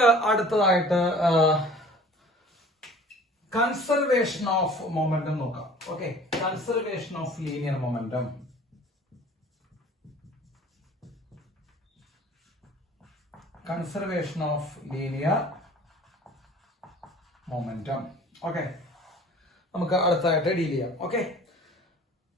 നമുക്ക് അടുത്തതായിട്ട് conservation of momentum നോക്കാം. Okay, conservation of linear momentum. Conservation of linear momentum. Okay, നമുക്ക് അടുത്തതായിട്ട് ഡീൽ ചെയ്യാം. Okay,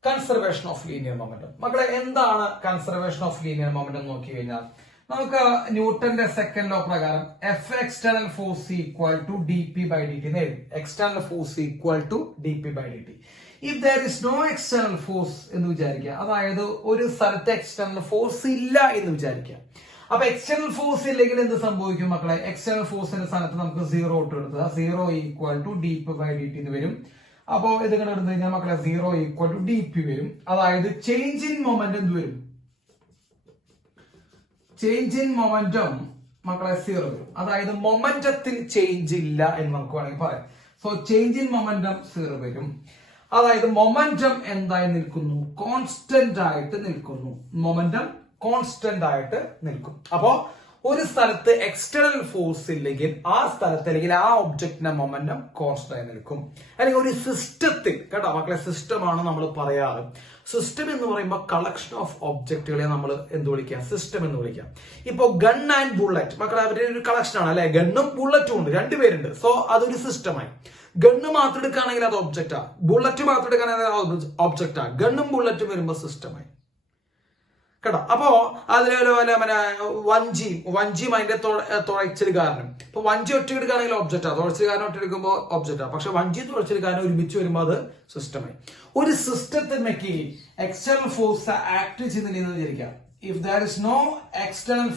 conservation of linear momentum. മക്കളെ, എന്താണ് കൺസർവേഷൻ ഓഫ് ലീനിയർ മൊമെന്റം നോക്കി കഴിഞ്ഞാൽ നമുക്ക് ന്യൂട്ടന്റെ സെക്കൻഡ് ലോ പ്രകാരം F external force equal to D P by D T എഴുതി. External force equal to D P by D T. If there is no external force എന്ന് വിചാരിക്കുക, അതായത് ഒരു സ്ഥലത്ത് എക്സ്റ്റേണൽ ഫോഴ്സ് ഇല്ല എന്ന് വിചാരിക്കുക. അപ്പൊ എക്സ്റ്റേണൽ ഫോഴ്സ് ഇല്ലെങ്കിൽ എന്ത് സംഭവിക്കും മക്കളെ? എക്സ്റ്റേണൽ ഫോഴ്സിന്റെ സ്ഥാനത്ത് നമുക്ക് സീറോ ഇട്ട് എടുക്കുക. Zero equal to D P by D t എന്ന് വരും. അപ്പോ ഇത് കണ്ട് എടുത്തു കഴിഞ്ഞാൽ മക്കളെ zero equal to D p വരും. അതായത് ചേഞ്ച് ഇൻ മൊമെന്റം എന്ത് വരും? ചേഞ്ച് ഇൻ മൊമെന്റം മക്കളെ സീറോ വരും. അതായത് മൊമെന്റത്തിൽ ചേഞ്ച് ഇല്ല എന്ന് നമുക്ക് വേണമെങ്കിൽ പറയാം. So change in momentum zero വരും. അതായത് മൊമെന്റം എന്തായി നിൽക്കുന്നു? കോൺസ്റ്റന്റ് ആയിട്ട് നിൽക്കുന്നു. മൊമെന്റം കോൺസ്റ്റന്റ് ആയിട്ട് നിൽക്കും. അപ്പോ ഒരു സ്ഥലത്ത് എക്സ്റ്റേണൽ ഫോഴ്സ് ഇല്ലെങ്കിൽ ആ സ്ഥലത്ത് അല്ലെങ്കിൽ ആ ഒബ്ജക്റ്റിന്റെ മൊമെന്റം കോൺസ്റ്റന്റ് ആയി നിൽക്കും. അല്ലെങ്കിൽ ഒരു സിസ്റ്റത്തിൽ, കേട്ടോ മക്കളെ, സിസ്റ്റമാണ് നമ്മൾ പറയാറ്. സിസ്റ്റം എന്ന് പറയുമ്പോൾ കളക്ഷൻ ഓഫ് ഒബ്ജക്റ്റുകളെ നമ്മൾ എന്ത് വിളിക്കാം? സിസ്റ്റം എന്ന് വിളിക്കാം. ഇപ്പോ ഗൺ ആൻഡ് ബുള്ളറ്റ് മക്കളെ അവരുടെ ഒരു കളക്ഷൻ ആണ് അല്ലെ? ഗണ്ണും ബുള്ളറ്റും ഉണ്ട്, രണ്ടുപേരുണ്ട്. സോ അതൊരു സിസ്റ്റമായി. ഗണ്ണ് മാത്രം എടുക്കുകയാണെങ്കിൽ അത് ഒബ്ജക്റ്റാ, ബുള്ളറ്റ് മാത്രം എടുക്കുകയാണെങ്കിൽ അത് ഒബ്ജക്റ്റാ. ഗണ്ണും ബുള്ളറ്റും വരുമ്പോൾ സിസ്റ്റമായി, കേട്ടോ. അപ്പോ അതിലെ വഞ്ചിയും അതിന്റെ തുഴച്ചിലുകാരനും. ഇപ്പൊ വഞ്ചി ഒറ്റ എടുക്കുകയാണെങ്കിൽ ഒബ്ജക്റ്റാ, തുഴച്ചിലുകാരൻ ഒറ്റ എടുക്കുമ്പോൾ ഒബ്ജക്റ്റാ. പക്ഷെ വഞ്ചി തുഴച്ചിലുകാരനും ഒരുമിച്ച് വരുമ്പോൾ അത് സിസ്റ്റമായി. ഒരു സിസ്റ്റത്തിലേക്ക് എക്സ്റ്റേണൽ ഫോഴ്സ് ആക്ട് ചെയ്യുന്നില്ലെന്ന് വിചാരിക്കാം. If there is no external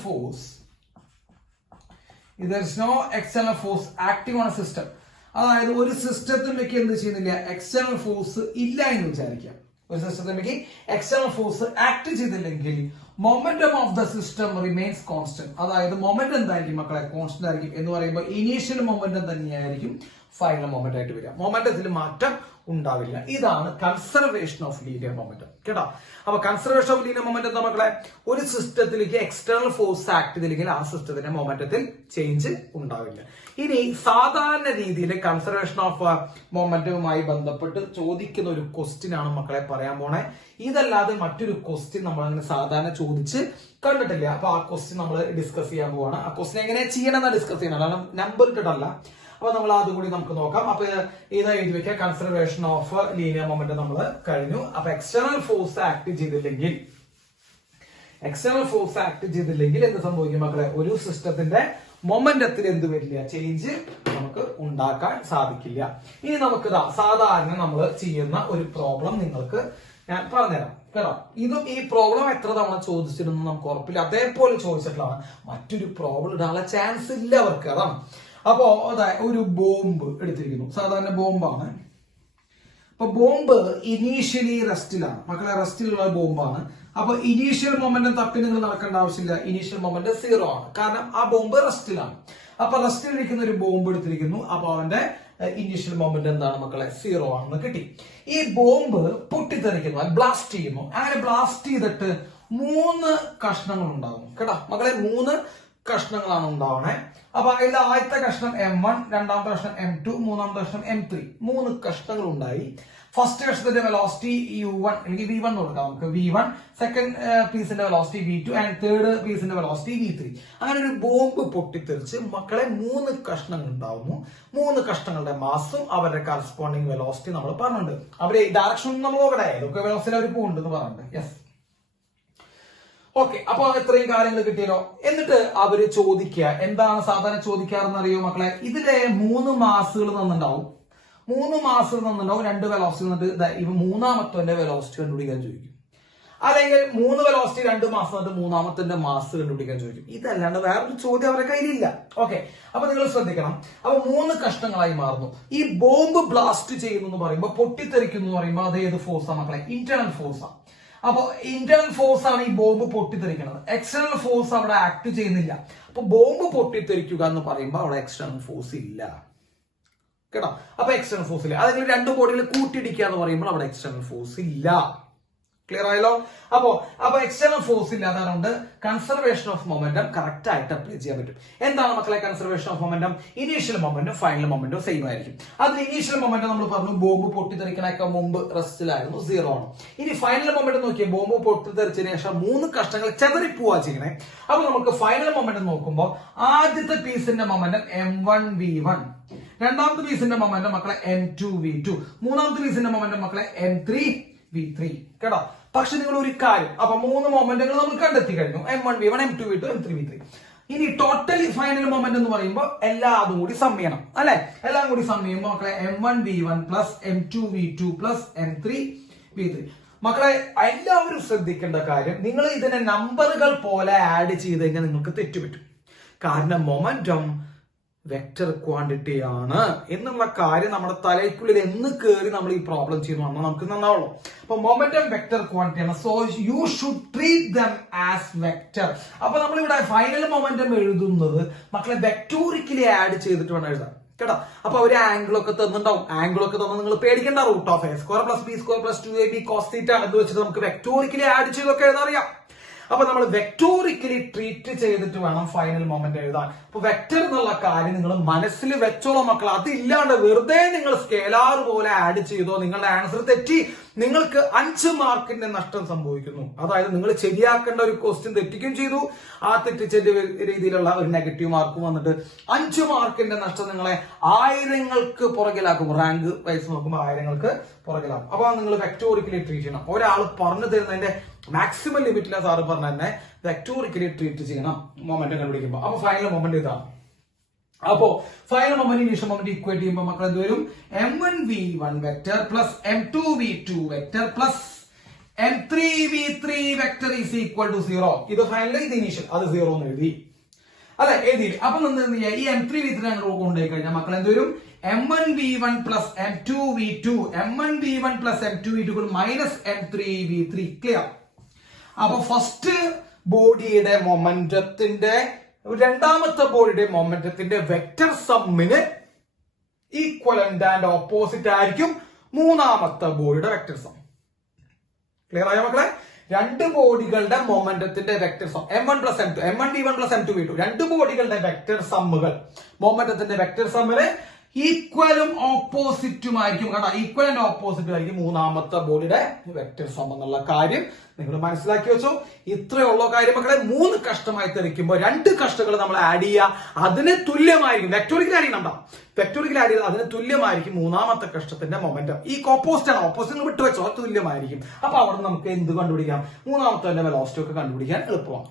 force acting on a system, അതായത് ഒരു സിസ്റ്റത്തിലേക്ക് എന്ത് ചെയ്യുന്നില്ല? എക്സ്റ്റേണൽ ഫോഴ്സ് ഇല്ല എന്ന് വിചാരിക്കാം. ഒരു സിസ്റ്റത്തിലേക്ക് എക്സ്റ്റേണൽ ഫോഴ്സ് ആക്ട് ചെയ്തില്ലെങ്കിൽ momentum of the system remains constant. അതായത് മൊമെന്റം എന്തായിരിക്കും മക്കളെ? കോൺസ്റ്റന്റ് ആയിരിക്കും. എന്ന് പറയുമ്പോൾ ഇനീഷ്യൽ മൊമെന്റം തന്നെയായിരിക്കും ഫൈനൽ മൊമെന്റ് ആയിട്ട് വരിക. മൊമെന്റത്തിൽ മാറ്റം ഉണ്ടാവില്ല. ഇതാണ് കൺസർവേഷൻ ഓഫ് ലീനിയർ മൊമെന്റം, കേട്ടോ. അപ്പൊ കൺസർവേഷൻ ഓഫ് ലീനിയർ മൊമെന്റം എന്താ മക്കളെ? ഒരു സിസ്റ്റത്തിലേക്ക് എക്സ്റ്റേണൽ ഫോഴ്സ് ആക്ട് ചെയ്തില്ലെങ്കിൽ ആ സിസ്റ്റത്തിന്റെ മൊമെന്റത്തിൽ ചേഞ്ച് ഉണ്ടാവില്ല. ഇനി സാധാരണ രീതിയിൽ കൺസർവേഷൻ ഓഫ് മൊമെന്റവുമായി ബന്ധപ്പെട്ട് ചോദിക്കുന്ന ഒരു ക്വസ്റ്റ്യൻ ആണ് മക്കളെ പറയാൻ പോണേ. ഇതല്ലാതെ മറ്റൊരു ക്വസ്റ്റ്യൻ നമ്മൾ അങ്ങനെ സാധാരണ ചോദിച്ച് കണ്ടിട്ടില്ല. അപ്പൊ ആ ക്വസ്റ്റ്യൻ നമ്മൾ ഡിസ്കസ് ചെയ്യാൻ പോവാണ്. ആ ക്വസ്റ്റ്യൻ എങ്ങനെ ചെയ്യണമെന്ന് ഡിസ്കസ് ചെയ്യണം, അല്ലാതെ നമ്പർ ഇട്ടിട്ടല്ല. അപ്പൊ നമ്മൾ അതും കൂടി നമുക്ക് നോക്കാം. അപ്പൊ ഇത് എഴുതി വെക്കുക. കൺസർവേഷൻ ഓഫ് ലീനിയർ മൊമെന്റം നമ്മൾ കഴിഞ്ഞു. അപ്പൊ എക്സ്റ്റേണൽ ഫോഴ്സ് ആക്ട് ചെയ്തില്ലെങ്കിൽ എന്ത് സംഭവിക്കും മക്കളെ? ഒരു സിസ്റ്റത്തിന്റെ മൊമെന്റത്തിൽ എന്ത് വരില്ല? ചേഞ്ച് നമുക്ക് ഉണ്ടാക്കാൻ സാധിക്കില്ല. ഇനി നമുക്ക് സാധാരണ നമ്മൾ ചെയ്യുന്ന ഒരു പ്രോബ്ലം നിങ്ങൾക്ക് ഞാൻ പറഞ്ഞുതരാം, കേട്ടോ. ഇതും ഈ പ്രോബ്ലം എത്ര തവണ ചോദിച്ചിരുന്നു നമുക്ക് ഉറപ്പില്ല. അതേപോലെ ചോദിച്ചിട്ടുള്ളതാണ്. മറ്റൊരു പ്രോബ്ലം ഇടാനുള്ള ചാൻസ് ഇല്ല അവർക്ക്, അതാണ്. അപ്പോ അതായത് ഒരു ബോംബ് എടുത്തിരിക്കുന്നു. സാധാരണ ബോംബാണ്. അപ്പൊ ബോംബ് ഇനീഷ്യലി റെസ്റ്റിലാണ് മക്കളെ. റെസ്റ്റിലുള്ള ബോംബാണ്. അപ്പൊ ഇനീഷ്യൽ മൊമെന്റം തപ്പി നിങ്ങൾ നടക്കേണ്ട ആവശ്യമില്ല. ഇനീഷ്യൽ മൊമെന്റ് സീറോ ആണ്, കാരണം ആ ബോംബ് റെസ്റ്റിലാണ്. അപ്പൊ റെസ്റ്റിലിരിക്കുന്ന ഒരു ബോംബ് എടുത്തിരിക്കുന്നു. അപ്പൊ അവന്റെ ഇനീഷ്യൽ മൊമെന്റ് എന്താണ് മക്കളെ? സീറോ ആണെന്ന് കിട്ടി. ഈ ബോംബ് പൊട്ടിത്തെറിക്കുന്നു, ബ്ലാസ്റ്റ് ചെയ്യുന്നു. അങ്ങനെ ബ്ലാസ്റ്റ് ചെയ്തിട്ട് 3 കഷ്ണങ്ങൾ ഉണ്ടാകുന്നു, കേട്ടോ മക്കളെ. 3 കഷ്ണങ്ങളാണ് ഉണ്ടാവണേ. അപ്പൊ അതിൽ ആദ്യത്തെ കഷ്ണം M1, രണ്ടാമത്തെ കഷ്ണം M2, മൂന്നാമത്തെ കഷ്ണം M3. 3 കഷ്ണങ്ങൾ ഉണ്ടായി. ഫസ്റ്റ് കഷ്ണത്തിന്റെ വെലോസിറ്റി U1 അല്ലെങ്കിൽ V1 കൊടുക്കാം നമുക്ക്. V1, സെക്കൻഡ് പീസിന്റെ വെലോസിറ്റി V2 ആൻഡ് തേർഡ് പീസിന്റെ വെലോസിറ്റി V3. അങ്ങനെ ഒരു ബോംബ് പൊട്ടിത്തെറിച്ച് മക്കളെ 3 കഷ്ണങ്ങൾ ഉണ്ടാവുന്നു. 3 കഷ്ണങ്ങളുടെ മാസും അവരുടെ കറസ്പോണ്ടിങ് വെലോസിറ്റി നമ്മൾ പറഞ്ഞിട്ടുണ്ട്. അവര് ഡയറക്ഷൻ നമ്മൾ നോക്കട്ടെ, ഏതൊക്കെ വെലോസിറ്റി അവർ പോകുന്നുണ്ടെന്ന് പറഞ്ഞിട്ടുണ്ട്. Yes, okay. അപ്പൊ ഇത്രയും കാര്യങ്ങൾ കിട്ടിയല്ലോ. എന്നിട്ട് അവര് ചോദിക്കുക, എന്താണ് സാധാരണ ചോദിക്കാറെന്ന് അറിയോ മക്കളെ? ഇതിലെ 3 മാസുകൾ തന്നിട്ടുണ്ടാവും. 3 മാസുകൾ തന്നിട്ടുണ്ടാവും, 2 വെലോസിറ്റി തന്നിട്ട് ഇവ മൂന്നാമത്തെ വെലോസിറ്റി കണ്ടുപിടിക്കാൻ ചോദിക്കും. അല്ലെങ്കിൽ 3 വെലോസിറ്റി 2 മാസം തന്നിട്ട് മൂന്നാമത്തെ മാസ് കണ്ടുപിടിക്കാൻ ചോദിക്കും. ഇതല്ലാണ്ട് വേറൊരു ചോദ്യം അവരുടെ കയ്യിലില്ല. ഓക്കെ, അപ്പൊ നിങ്ങൾ ശ്രദ്ധിക്കണം. അപ്പൊ 3 കഷ്ണങ്ങളായി മാറുന്നു. ഈ ബോംബ് ബ്ലാസ്റ്റ് ചെയ്യുന്നു എന്ന് പറയുമ്പോൾ, പൊട്ടിത്തെറിക്കുന്നു എന്ന് പറയുമ്പോൾ അത് ഏത് ഫോഴ്സാണ് മക്കളെ? ഇന്റേണൽ ഫോഴ്സാണ്. അപ്പൊ ഇന്റേണൽ ഫോഴ്സ് ആണ് ഈ ബോംബ് പൊട്ടിത്തെറിക്കുന്നത്. എക്സ്റ്റേണൽ ഫോഴ്സ് അവിടെ ആക്ട് ചെയ്യുന്നില്ല. അപ്പൊ ബോംബ് പൊട്ടിത്തെറിക്കുക എന്ന് പറയുമ്പോൾ അവിടെ എക്സ്റ്റേണൽ ഫോഴ്സ് ഇല്ല, കേട്ടോ. അപ്പൊ എക്സ്റ്റേണൽ ഫോഴ്സ് ഇല്ല. അതെങ്കിലും 2 ബോഡികൾ കൂട്ടിയിടിക്കുക എന്ന് പറയുമ്പോൾ അവിടെ എക്സ്റ്റേണൽ ഫോഴ്സ് ഇല്ല, ക്ലിയർ ആയല്ലോ? അപ്പൊ എക്സ്റ്റേണൽ ഫോഴ്സ് ഇല്ലാത്തതുകൊണ്ട് കൺസർവേഷൻ ഓഫ് മൊമെന്റം കറക്റ്റ് ആയിട്ട് അപ്ലൈ ചെയ്യാൻ പറ്റും. എന്താണ് മക്കളെ കൺസർവേഷൻ ഓഫ് മൊമെന്റം? ഇനീഷ്യൽ മൊമെന്റും ഫൈനൽ മൊമെന്റും സെയിം ആയിരിക്കും. അതിൽ ഇനീഷ്യൽ മൊമെന്റം നമ്മൾ പറഞ്ഞു ബോംബ് പൊട്ടിത്തെറിക്കണൊക്കെ മുമ്പ് റെസ്റ്റിലായിരുന്നു, 0 ആണ്. ഇനി ഫൈനൽ മൊമെന്റം നോക്കിയാൽ ബോംബ് പൊട്ടിത്തെറിച്ചതിന് ശേഷം 3 കഷ്ണങ്ങൾ ചെതറിപ്പോവാ ചെയ്യണേ. അപ്പൊ നമുക്ക് ഫൈനൽ മൊമെന്റം നോക്കുമ്പോൾ ആദ്യത്തെ പീസിന്റെ മൊമെന്റം m1v1, രണ്ടാമത്തെ പീസിന്റെ മൊമെന്റം മക്കളെ m2v2, മൂന്നാമത്തെ പീസിന്റെ മൊമെന്റം മക്കളെ m3v3. കേട്ടോ? പക്ഷെ നിങ്ങൾ ഒരു കാര്യം, അപ്പൊ 3 മൊമെന്റുകൾ നമ്മൾ കണ്ടെത്തി കഴിഞ്ഞു, m1v1, m2v2, m3v3. ഇനി ടോട്ടലി ഫൈനൽ മൊമെന്റ് എന്ന് പറയുമ്പോൾ എല്ലാം കൂടി സം ചെയ്യണം അല്ലെ? എല്ലാം കൂടി സം ചെയ്യുമ്പോൾ മക്കളെ m1v1 plus m2v2 plus m3v3. മക്കളെ എല്ലാവരും ശ്രദ്ധിക്കേണ്ട കാര്യം, നിങ്ങൾ ഇതിനെ നമ്പറുകൾ പോലെ ആഡ് ചെയ്ത് കഴിഞ്ഞാൽ നിങ്ങൾക്ക് തെറ്റുപറ്റും. കാരണം മൊമെന്റം വെക്ടർ ക്വാണ്ടിറ്റി ആണ് എന്നുള്ള കാര്യം നമ്മുടെ തലയ്ക്കുള്ളിൽ എന്ന് കയറി നമ്മൾ ഈ പ്രോബ്ലം ചെയ്യുന്ന നമുക്ക് നന്നാവുള്ളൂ. അപ്പൊ മൊമെന്റം വെക്ടർ ക്വാണ്ടിറ്റി ആണ്. So you should treat them as vector. അപ്പൊ നമ്മൾ ഇവിടെ ഫൈനൽ മൊമെന്റം എഴുതുന്നത് മക്കളെ വെക്ടോറിക്കലി ആഡ് ചെയ്തിട്ട് വേണം എഴുതാൻ. കേട്ടോ? അപ്പൊ ഒരു ആംഗിൾ ഒക്കെ തന്നിട്ടുണ്ടാവും. ആംഗിൾ ഒക്കെ തന്നെ നിങ്ങൾ പേടിക്കേണ്ട. √(a² + b² + 2ab cos θ എന്ന് വെച്ചിട്ട് നമുക്ക് വെക്ടോറിക്കലി ആഡ് ചെയ്തൊക്കെ എഴുതാൻ അറിയാം. അപ്പൊ നമ്മൾ വെക്ടോറിക്കലി ട്രീറ്റ് ചെയ്തിട്ട് വേണം ഫൈനൽ മൊമെന്റ് എഴുതാൻ. അപ്പൊ വെക്ടർ എന്നുള്ള കാര്യം നിങ്ങൾ മനസ്സിൽ വെച്ചോളാം മക്കൾ. അതില്ലാണ്ട് വെറുതെ നിങ്ങൾ സ്കേലാർ പോലെ ആഡ് ചെയ്തോ നിങ്ങളുടെ ആൻസർ തെറ്റി നിങ്ങൾക്ക് 5 മാർക്കിന്റെ നഷ്ടം സംഭവിക്കുന്നു. അതായത് നിങ്ങൾ ശരിയാക്കേണ്ട ഒരു ക്വസ്റ്റ്യൻ തെറ്റിക്കും ചെയ്തു, ആ തെറ്റിച്ചതിന്റെ രീതിയിലുള്ള ഒരു നെഗറ്റീവ് മാർക്കും വന്നിട്ട് 5 മാർക്കിന്റെ നഷ്ടം നിങ്ങളെ ആയിരങ്ങൾക്ക് പുറകിലാക്കും. റാങ്ക് വൈസ് നോക്കുമ്പോൾ ആയിരങ്ങൾക്ക് പുറകിലാക്കും. അപ്പൊ നിങ്ങൾ വെക്ടോറിക്കലി ട്രീറ്റ് ചെയ്യണം. ഒരാൾ പറഞ്ഞു തരുന്നതിന്റെ മാക്സിമം ലിമിറ്റിലെ സാറ് പറഞ്ഞ തന്നെ വെക്ടോറിക്കലി ട്രീറ്റ് ചെയ്യണം മൊമെന്റ് കണ്ടുപിടിക്കുമ്പോൾ. അപ്പൊ ഫൈനൽ മൊമെന്റ് ഇതാണ്. അപ്പോ final moment initial moment equate ചെയ്യുമ്പോൾ മക്കൾ എന്ത് വരും? m1v1 vector plus m2v2 vector plus m3v3 vector is equal to 0. ഇത് ഫൈനൽ, ഇത് ഇനീഷ്യൽ, അത് 0 എന്ന് എഴുതി അല്ലെ? എഴുതി. അപ്പൊ ഈ m3v3 അങ്ങോട്ട് കൊണ്ടുപോയി കഴിഞ്ഞാൽ മക്കൾ എന്ത് വരും? m1v1 plus m2v2, m1v1 plus m2v2 minus m3v3. Clear? അപ്പൊ ഫസ്റ്റ് ബോഡിയുടെ മൊമെന്റത്തിന്റെ രണ്ടാമത്തെ ബോഡിയുടെ മൊമെന്റത്തിന്റെ വെക്ടർ സമ്മിന് ഈക്വലന്റ് ആൻഡ് ഓപ്പോസിറ്റ് ആയിരിക്കും മൂന്നാമത്തെ ബോഡിയുടെ വെക്ടർ സം. ക്ലിയർ ആയോ മക്കളെ? രണ്ട് ബോഡികളുടെ മൊമെന്റത്തിന്റെ vector sum m1 plus m2, m1v1 plus m2v2, രണ്ട് ബോഡികളുടെ വെക്ടർ സമ്മുകൾ മൊമെന്റത്തിന്റെ വെക്ടർ സമ്മിന് ഈക്വലും ഓപ്പോസിറ്റും ആയിരിക്കും. കാരണം ഈക്വൽ ആൻഡ് ഓപ്പോസിറ്റും ആയിരിക്കും മൂന്നാമത്തെ ബോഡിയുടെ വെക്ടർ സം എന്നുള്ള കാര്യം നിങ്ങൾ മനസ്സിലാക്കി വെച്ചോ. ഇത്രയുള്ള കാര്യം മക്കളെ. 3 കഷ്ടമായി തെറിക്കുമ്പോൾ 2 കഷ്ടങ്ങൾ നമ്മൾ ആഡ് ചെയ്യുക, അതിന് തുല്യമായിരിക്കും. വെക്ടോറിക്കൽ ആഡ് ചെയ്യണ്ട, വെക്ടോറിക്കൽ ആഡ് ചെയ്താൽ അതിന് തുല്യമായിരിക്കും മൂന്നാമത്തെ കഷ്ടത്തിന്റെ മൊമെന്റം. ഈ ഓപ്പോസിറ്റ് ആണ്, ഓപ്പോസിറ്റ് വിട്ടു വെച്ചോ, തുല്യമായിരിക്കും. അപ്പൊ അവിടെ നമുക്ക് എന്ത് കണ്ടുപിടിക്കാം? മൂന്നാമത്തെ വെലോസിറ്റി ഒക്കെ കണ്ടുപിടിക്കാൻ എളുപ്പമാണ്.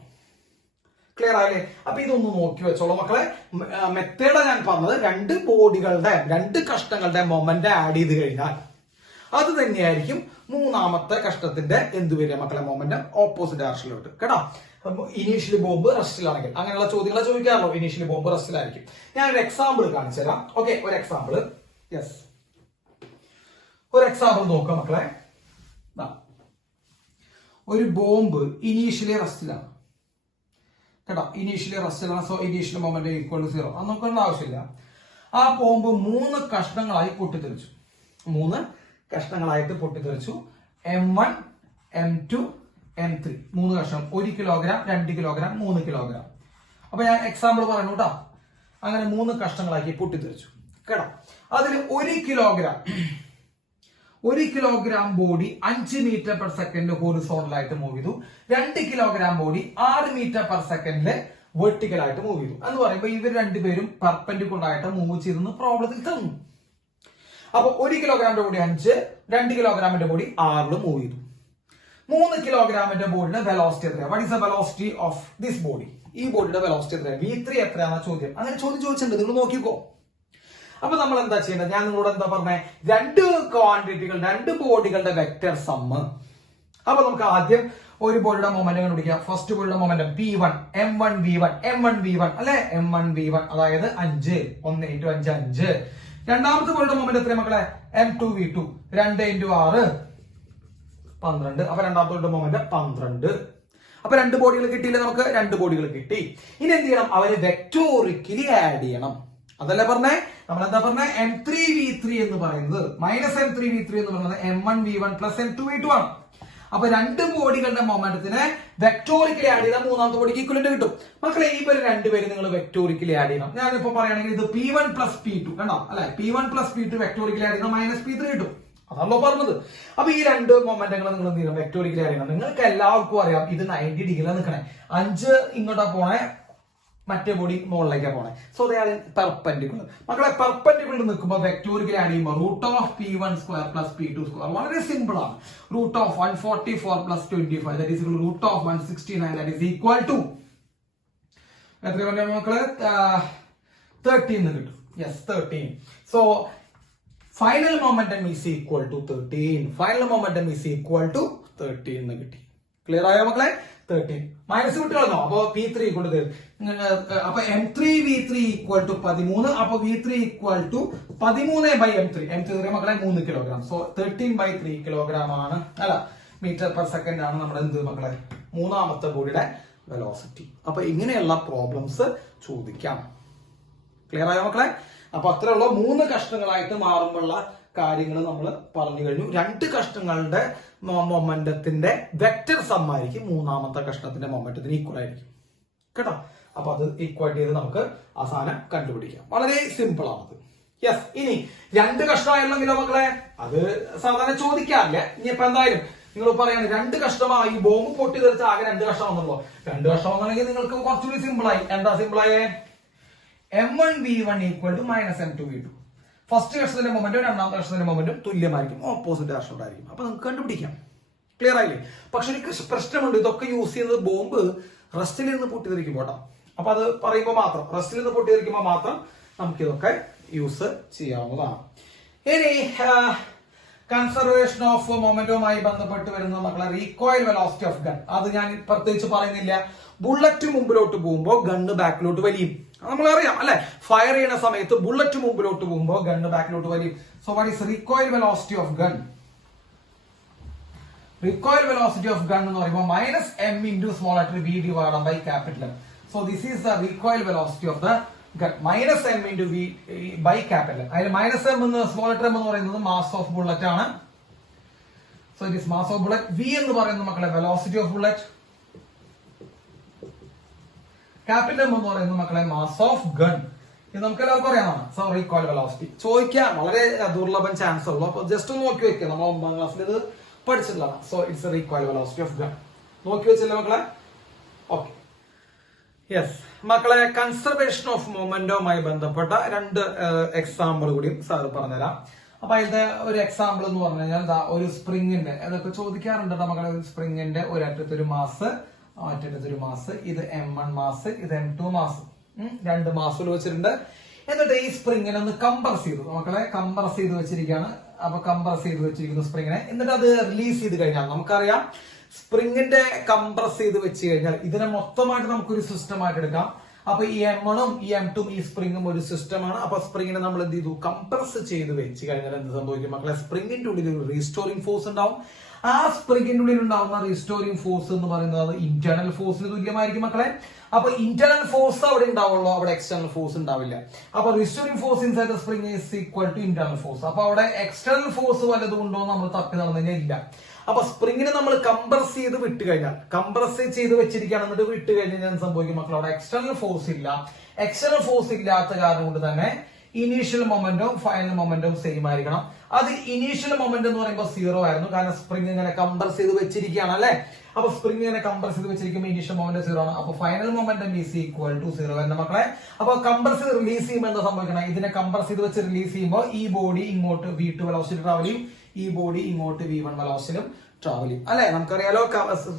ക്ലിയർ ആയില്ലേ? അപ്പൊ ഇതൊന്ന് നോക്കി വെച്ചോളൂ മക്കളെ. മെത്തേഡ് ഞാൻ പറഞ്ഞത് 2 ബോഡികളുടെ 2 കഷ്ടങ്ങളുടെ മൊമെന്റ് ആഡ് ചെയ്ത് കഴിഞ്ഞാൽ അത് തന്നെയായിരിക്കും മൂന്നാമത്തെ കഷ്ടത്തിന്റെ എന്ത് വരിക മക്കളെ? മൊമെന്റ് ഓപ്പോസിറ്റ് ഡയറക്ഷനിലോട്ട്. കേട്ടോ? ഇനീഷ്യലി ബോംബ് റെസ്റ്റിലാണെങ്കിൽ അങ്ങനെയുള്ള ചോദ്യങ്ങളെ ചോദിക്കാമല്ലോ. Initially bomb റെസ്റ്റിലായിരിക്കും. ഞാൻ ഒരു എക്സാമ്പിൾ കാണിച്ചു തരാം. ഓക്കെ, ഒരു എക്സാമ്പിൾ. യെസ്, ഒരു എക്സാമ്പിൾ നോക്കാം മക്കളെ. ഒരു ബോംബ് ഇനീഷ്യലി റെസ്റ്റിലാണ്. കേട്ടോ? ഇനീഷ്യലി റെസ്റ്റിലാണ്. So initial moment equal to 0. അത് നോക്കേണ്ട ആവശ്യമില്ല. ആ ബോംബ് 3 കഷ്ണങ്ങളായി പൊട്ടിത്തെറിച്ചു. 3 കഷ്ണങ്ങളായിട്ട് പൊട്ടിത്തെറിച്ചു. m1, m2, m3 3 കഷ്ണം. 1 കിലോഗ്രാം, 2 കിലോഗ്രാം, 3 കിലോഗ്രാം. അപ്പൊ ഞാൻ എക്സാമ്പിൾ പറയുന്നു കേട്ടോ. അങ്ങനെ 3 കഷ്ണങ്ങളാക്കി പൊട്ടിത്തെറിച്ചു. കേട്ടോ? അതിൽ 1 kilogram body 5 metre per second ഹോറിസോണ്ടലായിട്ട് മൂവ് ചെയ്തു. 2 കിലോഗ്രാം ബോഡി 6 മീറ്റർ പെർ സെക്കൻഡില് വെർട്ടിക്കലായിട്ട് മൂവ് ചെയ്തു. എന്ന് പറയുമ്പോൾ ഇവർ രണ്ടുപേരും പെർപെൻഡിക്കുലർ ആയിട്ട് മൂവ് ചെയ്തെന്ന് പ്രോബ്ലത്തിൽ തന്നു. അപ്പൊ 1 കിലോഗ്രാമിന്റെ ബോഡി 5, 2 കിലോഗ്രാമിന്റെ ബോഡി 6 മൂവ് ചെയ്തു. 3 കിലോഗ്രാമിന്റെ ബോഡിയുടെ വെലോസിറ്റി എത്രയാണ്? What is the velocity of this body? ഈ ബോഡിയുടെ വെലോസിറ്റി എത്രയാണ്? v3 എത്രയാണ് ചോദ്യം. അങ്ങനെ ചോദിച്ചിട്ടുണ്ട്, നിങ്ങൾ നോക്കിക്കോ. അപ്പൊ നമ്മൾ എന്താ ചെയ്യേണ്ടത്? ഞാൻ നിങ്ങളോട് എന്താ പറഞ്ഞേ? 2 ക്വാണ്ടിറ്റികൾ, 2 ബോഡികളുടെ വെക്ടർ സമ്മ്. അപ്പൊ നമുക്ക് ആദ്യം ഒരു ബോഡിയുടെ മൊമെന്റ് കണ്ടുപിടിക്കാം. ഫസ്റ്റ് ബോഡിയുടെ മൊമെന്റം p1, m1v1 അല്ലെ? m1v1 അതായത് 5, 1 × 5 5. രണ്ടാമത്തെ ബോഡിയുടെ മൊമെന്റ് എത്രയാണ് മക്കളെ? m2v2 2 × 6 12. അപ്പൊ രണ്ടാമത്തെ ബോഡിയുടെ മൊമെന്റ് 12. അപ്പൊ 2 ബോഡികൾ കിട്ടിയില്ലേ നമുക്ക്? 2 ബോഡികൾ കിട്ടി. ഇനി എന്ത് ചെയ്യണം? അവര് വെക്ടോറിക്കലി ആഡ് ചെയ്യണം. അതല്ലേ പറഞ്ഞേ? നമ്മൾ എന്താ പറഞ്ഞേ? m3v3 എന്ന് പറയുന്നത് m3v3 എന്ന് പറയുന്നത് m1v1 പ്ലസ് m2v2 ആണ്. അപ്പൊ രണ്ട് ബോഡികളുടെ മൊമെന്റത്തിനെ വെക്ടോറിക്കലി ആഡ് ചെയ്താൽ മൂന്നാമത്തെ ബോഡിക്ക് ഈക്വലന്റ് കിട്ടും. മക്കളെ ഇവർ രണ്ടുപേരും നിങ്ങൾ വെക്ടോറിക്കലി ആഡ് ചെയ്യണം. ഞാനിപ്പോ പറയുകയാണെങ്കിൽ ഇത് P1 പ്ലസ് P2 കണ്ടോ അല്ലെ, P1 plus P2 vectorically add ചെയ്താൽ മൈനസ് P3 കിട്ടും. അതാണല്ലോ പറഞ്ഞത്. അപ്പൊ ഈ രണ്ട് മൊമെന്റങ്ങൾ നിങ്ങൾ എന്ത് ചെയ്യണം, വെക്ടോറിക്കലി ആഡ് ചെയ്യണം. നിങ്ങൾക്ക് എല്ലാവർക്കും അറിയാം ഇത് 90 ഡിഗ്രിയിലാണ് നിൽക്കണേ, 5 ഇങ്ങോട്ടാ പോണേ, മറ്റേ ബോഡി മുകളിലേക്കാ പോണേ. So they are in perpendicular. മക്കളെ പെർപെൻഡിക്കുലർ നിൽക്കുമ്പോൾ വെക്ടോറിക്കലി ആഡ് ചെയ്യുമ്പോൾ root of P1 square plus P2 square വളരെ സിമ്പിൾ ആണ്. Root of 144 plus 25 that is root of 169 that is equal to എത്ര പറയാം മക്കളെ, 13 എന്ന് കിട്ടും. Yes 13. So final momentum is equal to 13. Final momentum is equal to 13 എന്ന് കിട്ടി. Clear ആയോ മക്കളെ? 13 മൈനസ് വിട്ടുകളോ. അപ്പൊ P3 കൊണ്ട് അപ്പൊ M3V3 ഈക്വൽ ടു 13. അപ്പൊ V3 equal to 13/M3. M3 മക്കളെ 3 കിലോഗ്രാം. സോ 13/3 കിലോഗ്രാം ആണ്, അല്ല മീറ്റർ പെർ സെക്കൻഡ് ആണ് നമ്മുടെ എന്ത് മക്കളെ മൂന്നാമത്തെ ബോഡിയുടെ വെലോസിറ്റി. അപ്പൊ ഇങ്ങനെയുള്ള പ്രോബ്ലംസ് ചോദിക്കാം. ക്ലിയർ ആയോ മക്കളെ? അപ്പൊ അത്രയുള്ള 3 കഷ്ണങ്ങളായിട്ട് മാറുമ്പോഴുള്ള കാര്യങ്ങൾ നമ്മൾ പറഞ്ഞു കഴിഞ്ഞു. 2 കഷ്ണങ്ങളുടെ മൊമെന്റത്തിന്റെ വെക്ടർ സം ആയിരിക്കും മൂന്നാമത്തെ കഷ്ണത്തിന്റെ മൊമെന്റത്തിന് ഈക്വൽ ആയിരിക്കും കേട്ടോ. അപ്പൊ അത് ഈക്വൽ ചെയ്ത് നമുക്ക് അവസാനം കണ്ടുപിടിക്കാം. വളരെ സിമ്പിൾ ആണത്. യെസ്. ഇനി 2 കഷ്ണമായിരുന്നെങ്കിലോ മക്കളെ, അത് സാധാരണ ചോദിക്കാറില്ല. ഇനിയിപ്പോ എന്തായാലും നിങ്ങൾ പറയാണ് 2 കഷ്ണമായി, ബോംബ് പൊട്ടി തെറിച്ച് ആകെ 2 കഷ്ണം വന്നുള്ളൂ. 2 കഷ്ണം വന്നെങ്കിൽ നിങ്ങൾക്ക് കുറച്ചുകൂടി സിമ്പിൾ ആയി. എന്താ സിമ്പിൾ ആയേ? M1V1 equal to minus M2V2. First കഷ്ണത്തിന്റെ മൊമെന്റും രണ്ടാമത്തെ കഷ്ണത്തിന്റെ മൊമെന്റും തുല്യമായിരിക്കും, ഓപ്പോസിറ്റ് ഡയറക്ഷനിലായിരിക്കും. അപ്പൊ നമുക്ക് കണ്ടുപിടിക്കാം. ക്ലിയർ ആയില്ലേ? പക്ഷെ ഒരു പ്രശ്നമുണ്ട്, ഇതൊക്കെ യൂസ് ചെയ്യുന്നത് ബോംബ് റസ്റ്റിൽ നിന്ന് പൊട്ടിത്തെറിക്കുമ്പോട്ടാ. അപ്പൊ അത് പറയുമ്പോൾ മാത്രം, റസ്റ്റിൽ നിന്ന് പൊട്ടിത്തെറിക്കുമ്പോൾ മാത്രം നമുക്ക് ഇതൊക്കെ യൂസ് ചെയ്യാവുന്നതാണ്. ഇനി കൺസർവേഷൻ ഓഫ് മൊമെന്റുമായി ബന്ധപ്പെട്ട് വരുന്ന മക്കളെ റീകോയിൽ വെലോസിറ്റി ഓഫ് ഗൺ, അത് ഞാൻ പ്രത്യേകിച്ച് പറയുന്നില്ല. ബുള്ളറ്റ് മുമ്പിലോട്ട് പോകുമ്പോൾ ഗണ്ണ് ബാക്കിലോട്ട് വലിയും, നമ്മളറിയാം അല്ലെ. ഫയർ ചെയ്യുന്ന സമയത്ത് ബുള്ളറ്റ് മുമ്പിലോട്ട് പോകുമ്പോൾ ഗണ്ണ് ബാക്കിലോട്ട് വലിയും. So what is recoil velocity of gun? Recoil velocity of gun എന്ന് പറയുമ്പോൾ minus M into small letter V divided by capital M. So this is the recoil velocity of the gun. Minus M into V by capital M. അതിൽ minus M എന്ന് small letter M എന്ന് പറയുന്നത് mass of bullet ആണ്. So it is mass of bullet. V എന്ന് പറയുന്നത് മക്കളെ velocity of bullet. Capital M എന്ന് പറയുന്നത് മക്കളെ മാസ് ഓഫ് ഗൺ. ഇത് നമുക്ക് എല്ലാവർക്കും അറിയാമാണ്. സോ റീകോയിൽ വെലോസിറ്റി ചോദിക്കാം, വളരെ ദുർലഭം ചാൻസ് ഉള്ളൂ. അപ്പൊ ജസ്റ്റ് ഒന്ന് നോക്കി വെക്കുക, നമ്മൾ 9ാം ക്ലാസ്സിൽ ഇത് പഠിച്ചിട്ടുള്ളതാണ്. So it's recoil velocity of gun. നോക്കി വെച്ചില്ലേ മക്കളെ? ഓക്കെ. യെസ് മക്കളെ, കൺസർവേഷൻ ഓഫ് മൊമെന്റവുമായി ബന്ധപ്പെട്ട 2 എക്സാമ്പിൾ കൂടി സാർ പറഞ്ഞുതരാം. അപ്പൊ അതിന്റെ ഒരു എക്സാമ്പിൾ എന്ന് പറഞ്ഞു കഴിഞ്ഞാൽ ഒരു സ്പ്രിങ്ങിന്റെ, അതൊക്കെ ചോദിക്കാറുണ്ട് മക്കളെ. ഒരു സ്പ്രിങ്ങിന്റെ ഒരറ്റത്തൊരു മാസ്, മറ്റൊരു മാസ്, ഇത് M1 മാസ്, ഇത് M2 മാസ്, 2 മാസുകൾ വെച്ചിട്ടുണ്ട്. എന്നിട്ട് ഈ സ്പ്രിങ്ങിനെ ഒന്ന് കംപ്രസ് ചെയ്തു മക്കളെ, കംപ്രസ് ചെയ്ത് വെച്ചിരിക്കുകയാണ്. അപ്പൊ കംപ്രസ് ചെയ്ത് വെച്ചിരിക്കുന്നു സ്പ്രിങ്ങിനെ. എന്നിട്ട് അത് റിലീസ് ചെയ്ത് കഴിഞ്ഞാൽ നമുക്കറിയാം, സ്പ്രിങ്ങിന്റെ കംപ്രസ് ചെയ്ത് വെച്ച് കഴിഞ്ഞാൽ ഇതിനെ മൊത്തമായിട്ട് നമുക്കൊരു സിസ്റ്റം ആയിട്ട് എടുക്കാം. അപ്പൊ ഈ M1ഉം ഈ M2ഉം ഈ സ്പ്രിങ്ങും ഒരു സിസ്റ്റമാണ്. അപ്പൊ സ്പ്രിങ്ങിനെ നമ്മൾ എന്ത് ചെയ്തു, കംപ്രസ് ചെയ്ത് വെച്ച് കഴിഞ്ഞാൽ എന്ത് സംഭവിക്കും മക്കളെ? സ്പ്രിങ്ങിന്റെ ഉള്ളിൽ ഒരു റീസ്റ്റോറിംഗ് ഫോഴ്സ് ഉണ്ടാവും. ആ സ്പ്രിങ്ങിന്റെ ഉള്ളിൽ ഉണ്ടാവുന്ന റീസ്റ്റോറിംഗ് ഫോഴ്സ് എന്ന് പറയുന്നത് ഇന്റേണൽ ഫോഴ്സിന് തുല്യമായിരിക്കും മക്കളെ. അപ്പൊ ഇന്റേണൽ ഫോഴ്സ് അവിടെ ഉണ്ടാവുള്ളൂ, അവിടെ എക്സ്റ്റേണൽ ഫോഴ്സ് ഉണ്ടാവില്ല. അപ്പൊ restoring force inside the spring is equal to internal force. അപ്പൊ അവിടെ എക്സ്റ്റേണൽ ഫോഴ്സ് വല്ലതും ഉണ്ടോ നമ്മൾ തപ്പി നടന്നു കഴിഞ്ഞാൽ ഇല്ല. അപ്പൊ സ്പ്രിങ്ങിനെ നമ്മൾ കംപ്രസ് ചെയ്ത് വിട്ട് കഴിഞ്ഞാൽ, കംപ്രസ് ചെയ്ത് വെച്ചിരിക്കുകയാണ്, എന്നിട്ട് വിട്ട് കഴിഞ്ഞാൽ സംഭവിക്കും മക്കൾ, അവിടെ എക്സ്റ്റേണൽ ഫോഴ്സ് ഇല്ല. എക്സ്റ്റേണൽ ഫോഴ്സ് ഇല്ലാത്ത കാരണം കൊണ്ട് തന്നെ ഇനീഷ്യൽ മൊമെന്റും ഫൈനൽ മൊമെന്റും സെയിം ആയിരിക്കണം. അത് ഇനീഷ്യൽ മൊമെന്റ് എന്ന് പറയുമ്പോൾ 0 ആയിരുന്നു, കാരണം സ്പ്രിംഗ് ഇങ്ങനെ കംപ്രസ് ചെയ്ത് വെച്ചിരിക്കുകയാണ് അല്ലെ. അപ്പൊ സ്പ്രിംഗ് ഇങ്ങനെ കംപ്രസ് ചെയ്ത് വെച്ചിരിക്കുമ്പോൾ ഇനീഷ്യൽ മൊമെന്റ് 0 ആണ്. അപ്പൊ final momentum is equal to 0 എന്ന മക്കളെ. അപ്പൊ കംപ്രസ് ചെയ്ത് റിലീസ് ചെയ്യുമ്പോൾ എന്താ സംഭവിക്കണം? ഇതിനെ കംപ്രസ് ചെയ്ത് വെച്ച് റിലീസ് ചെയ്യുമ്പോൾ ഈ ബോഡി ഇങ്ങോട്ട് V2 വെലോസിറ്റി ട്രാവൽ ചെയ്യും, ഈ ബോഡി ഇങ്ങോട്ട് V1 വെലോസിറ്റിയിലും ട്രാവൽ ചെയ്യും അല്ലെ. നമുക്കറിയാലോ,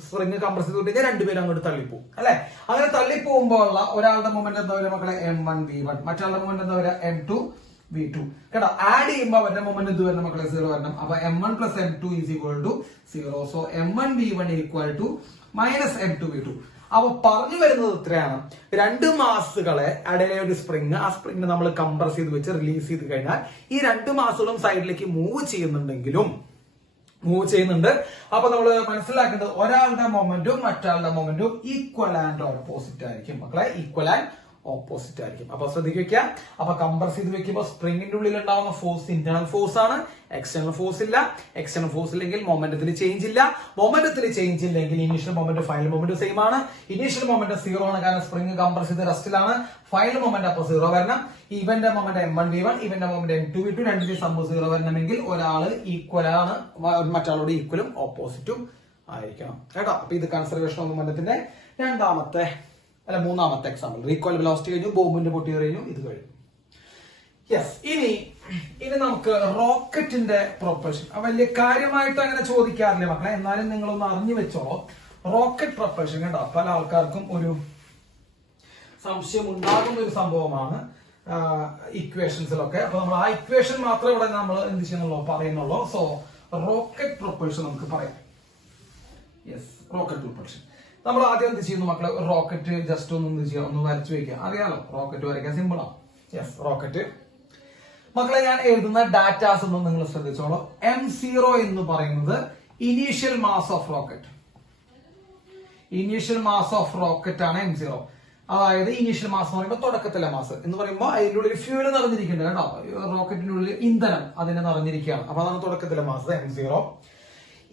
സ്പ്രിംഗ് കംപ്രസ് ചെയ്ത് കഴിഞ്ഞാൽ രണ്ടുപേരും അങ്ങോട്ട് തള്ളിപ്പോവും അല്ലെ. അങ്ങനെ തള്ളിപ്പോകുമ്പോൾ ഉള്ള ഒരാളുടെ മൊമെന്റ് എന്താ വരിക മക്കളെ? M1V1. മറ്റാളുടെ മൊമെന്റ് എന്താ വരിക? M2V2. കേട്ടോ, ആഡ് ചെയ്യുമ്പോൾ അവരുടെ മൊമെന്റ് എന്ത് വരണം മക്കളെ? 0 വരണം. അപ്പൊ M1 plus M2 is equal to 0. So M1V1 equal to minus M2V2. അപ്പൊ പറഞ്ഞു വരുന്നത് ഇത്രയാണ്, 2 മാസുകളെ ഇടയിലെ ഒരു സ്പ്രിങ്, ആ സ്പ്രിങ്ങിനെ നമ്മൾ കംപ്രസ് ചെയ്ത് വെച്ച് റിലീസ് ചെയ്ത് കഴിഞ്ഞാൽ ഈ 2 മാസുകളും സൈഡിലേക്ക് മൂവ് ചെയ്യുന്നുണ്ട്. അപ്പൊ നമ്മൾ മനസ്സിലാക്കേണ്ടത് ഒരാളുടെ momentum മറ്റാളുടെ momentum equal and opposite ആയിരിക്കും മക്കളെ, ഈക്വൽ ആൻഡ് ഓപ്പോസിറ്റ് ആയിരിക്കും. അപ്പൊ ശ്രദ്ധിക്കുക വെക്കുക. അപ്പൊ കംപ്രസ് ചെയ്ത് വെക്കുമ്പോൾ സ്പ്രിംഗിന്റെ ഉള്ളിൽ ഉണ്ടാവുന്ന ഫോഴ്സ് ഇന്റേണൽ ഫോഴ്സ് ആണ്, എക്സ്റ്റേണൽ ഫോഴ്സ് ഇല്ല. എക്സ്റ്റേണൽ ഫോഴ്സ് ഇല്ലെങ്കിൽ മൊമെന്റത്തിൽ ചേഞ്ച് ഇല്ല. മൊമെന്റത്തിൽ ചേഞ്ച് ഇല്ലെങ്കിൽ initial moment final moment same ആണ്. ഇനീഷ്യൽ മൊമെന്റ് 0 ആണ്, കാരണം സ്പ്രിംഗ് കംപ്രസ് ചെയ്ത് റെസ്റ്റിലാണ്. ഫൈനൽ മൊമെന്റ് അപ്പൊ 0 വരണം. ഇവന്റെ മൊമെന്റ് m1v1, ഇവന്റെ മൊമെന്റ് m2v2, രണ്ടിന്റെ സംഭവം 0 വരണമെങ്കിൽ ഒരാള് ഈക്വൽ ആണ്, മറ്റാളോട് ഈക്വലും ഓപ്പോസിറ്റും ആയിരിക്കണം കേട്ടോ. അപ്പൊ ഇത് കൺസർവേഷൻ ഓഫ് മൊമെന്റത്തിന്റെ മൂന്നാമത്തെ എക്സാമ്പിൾ. റീകോയിൽ വെലോസിറ്റി കഴിഞ്ഞു, ബോംബിന്റെ പൊട്ടി കഴിഞ്ഞു, ഇത് കഴിഞ്ഞു. യെസ്, ഇനി നമുക്ക് റോക്കറ്റിന്റെ പ്രൊപ്പൽഷൻ. വലിയ കാര്യമായിട്ട് അങ്ങനെ ചോദിക്കാറില്ല മക്കളെ, എന്നാലും നിങ്ങളൊന്ന് അറിഞ്ഞു വെച്ചോളൂ. റോക്കറ്റ് പ്രൊപ്പൽഷൻ കേട്ടോ പല ആൾക്കാർക്കും ഒരു സംശയം ഉണ്ടാകുന്ന ഒരു സംഭവമാണ് ഇക്വേഷൻസിലൊക്കെ. അപ്പൊ നമ്മൾ ആ ഇക്വേഷൻ മാത്രം ഇവിടെ നമ്മൾ എന്ത് ചെയ്യുന്നുള്ളൂ, പറയുന്നുള്ളൂ. സോ റോക്കറ്റ് പ്രൊപ്പൽഷൻ നമുക്ക് പറയാം. യെസ്, റോക്കറ്റ് പ്രൊപ്പൽഷൻ നമ്മൾ ആദ്യം എന്ത് ചെയ്യുന്നു മക്കളെ, റോക്കറ്റ് ജസ്റ്റ് ഒന്ന് വരച്ചു വെക്കുക. അറിയാലോ, റോക്കറ്റ് വരയ്ക്കാൻ സിമ്പിൾ ആണ്. യെസ്, റോക്കറ്റ് മക്കളെ ഞാൻ എഴുതുന്ന ഡാറ്റാസ് ഒന്നും നിങ്ങൾ ശ്രദ്ധിച്ചോളൂ. m0 എന്ന് പറയുന്നത് initial mass of rocket. Initial mass of rocket ആണ് m0. അതായത് ഇനീഷ്യൽ മാസ് എന്ന് പറയുമ്പോൾ തുടക്കത്തിലെ മാസ് എന്ന് പറയുമ്പോൾ അതിന്റെ ഉള്ളിൽ ഫ്യൂല് നിറഞ്ഞിരിക്കുന്നുണ്ട് കേട്ടോ. റോക്കറ്റിന്റെ ഉള്ളിൽ ഇന്ധനം അതിനെ നിറഞ്ഞിരിക്കുകയാണ്. അപ്പൊ അതാണ് തുടക്കത്തിലെ മാസ് m0.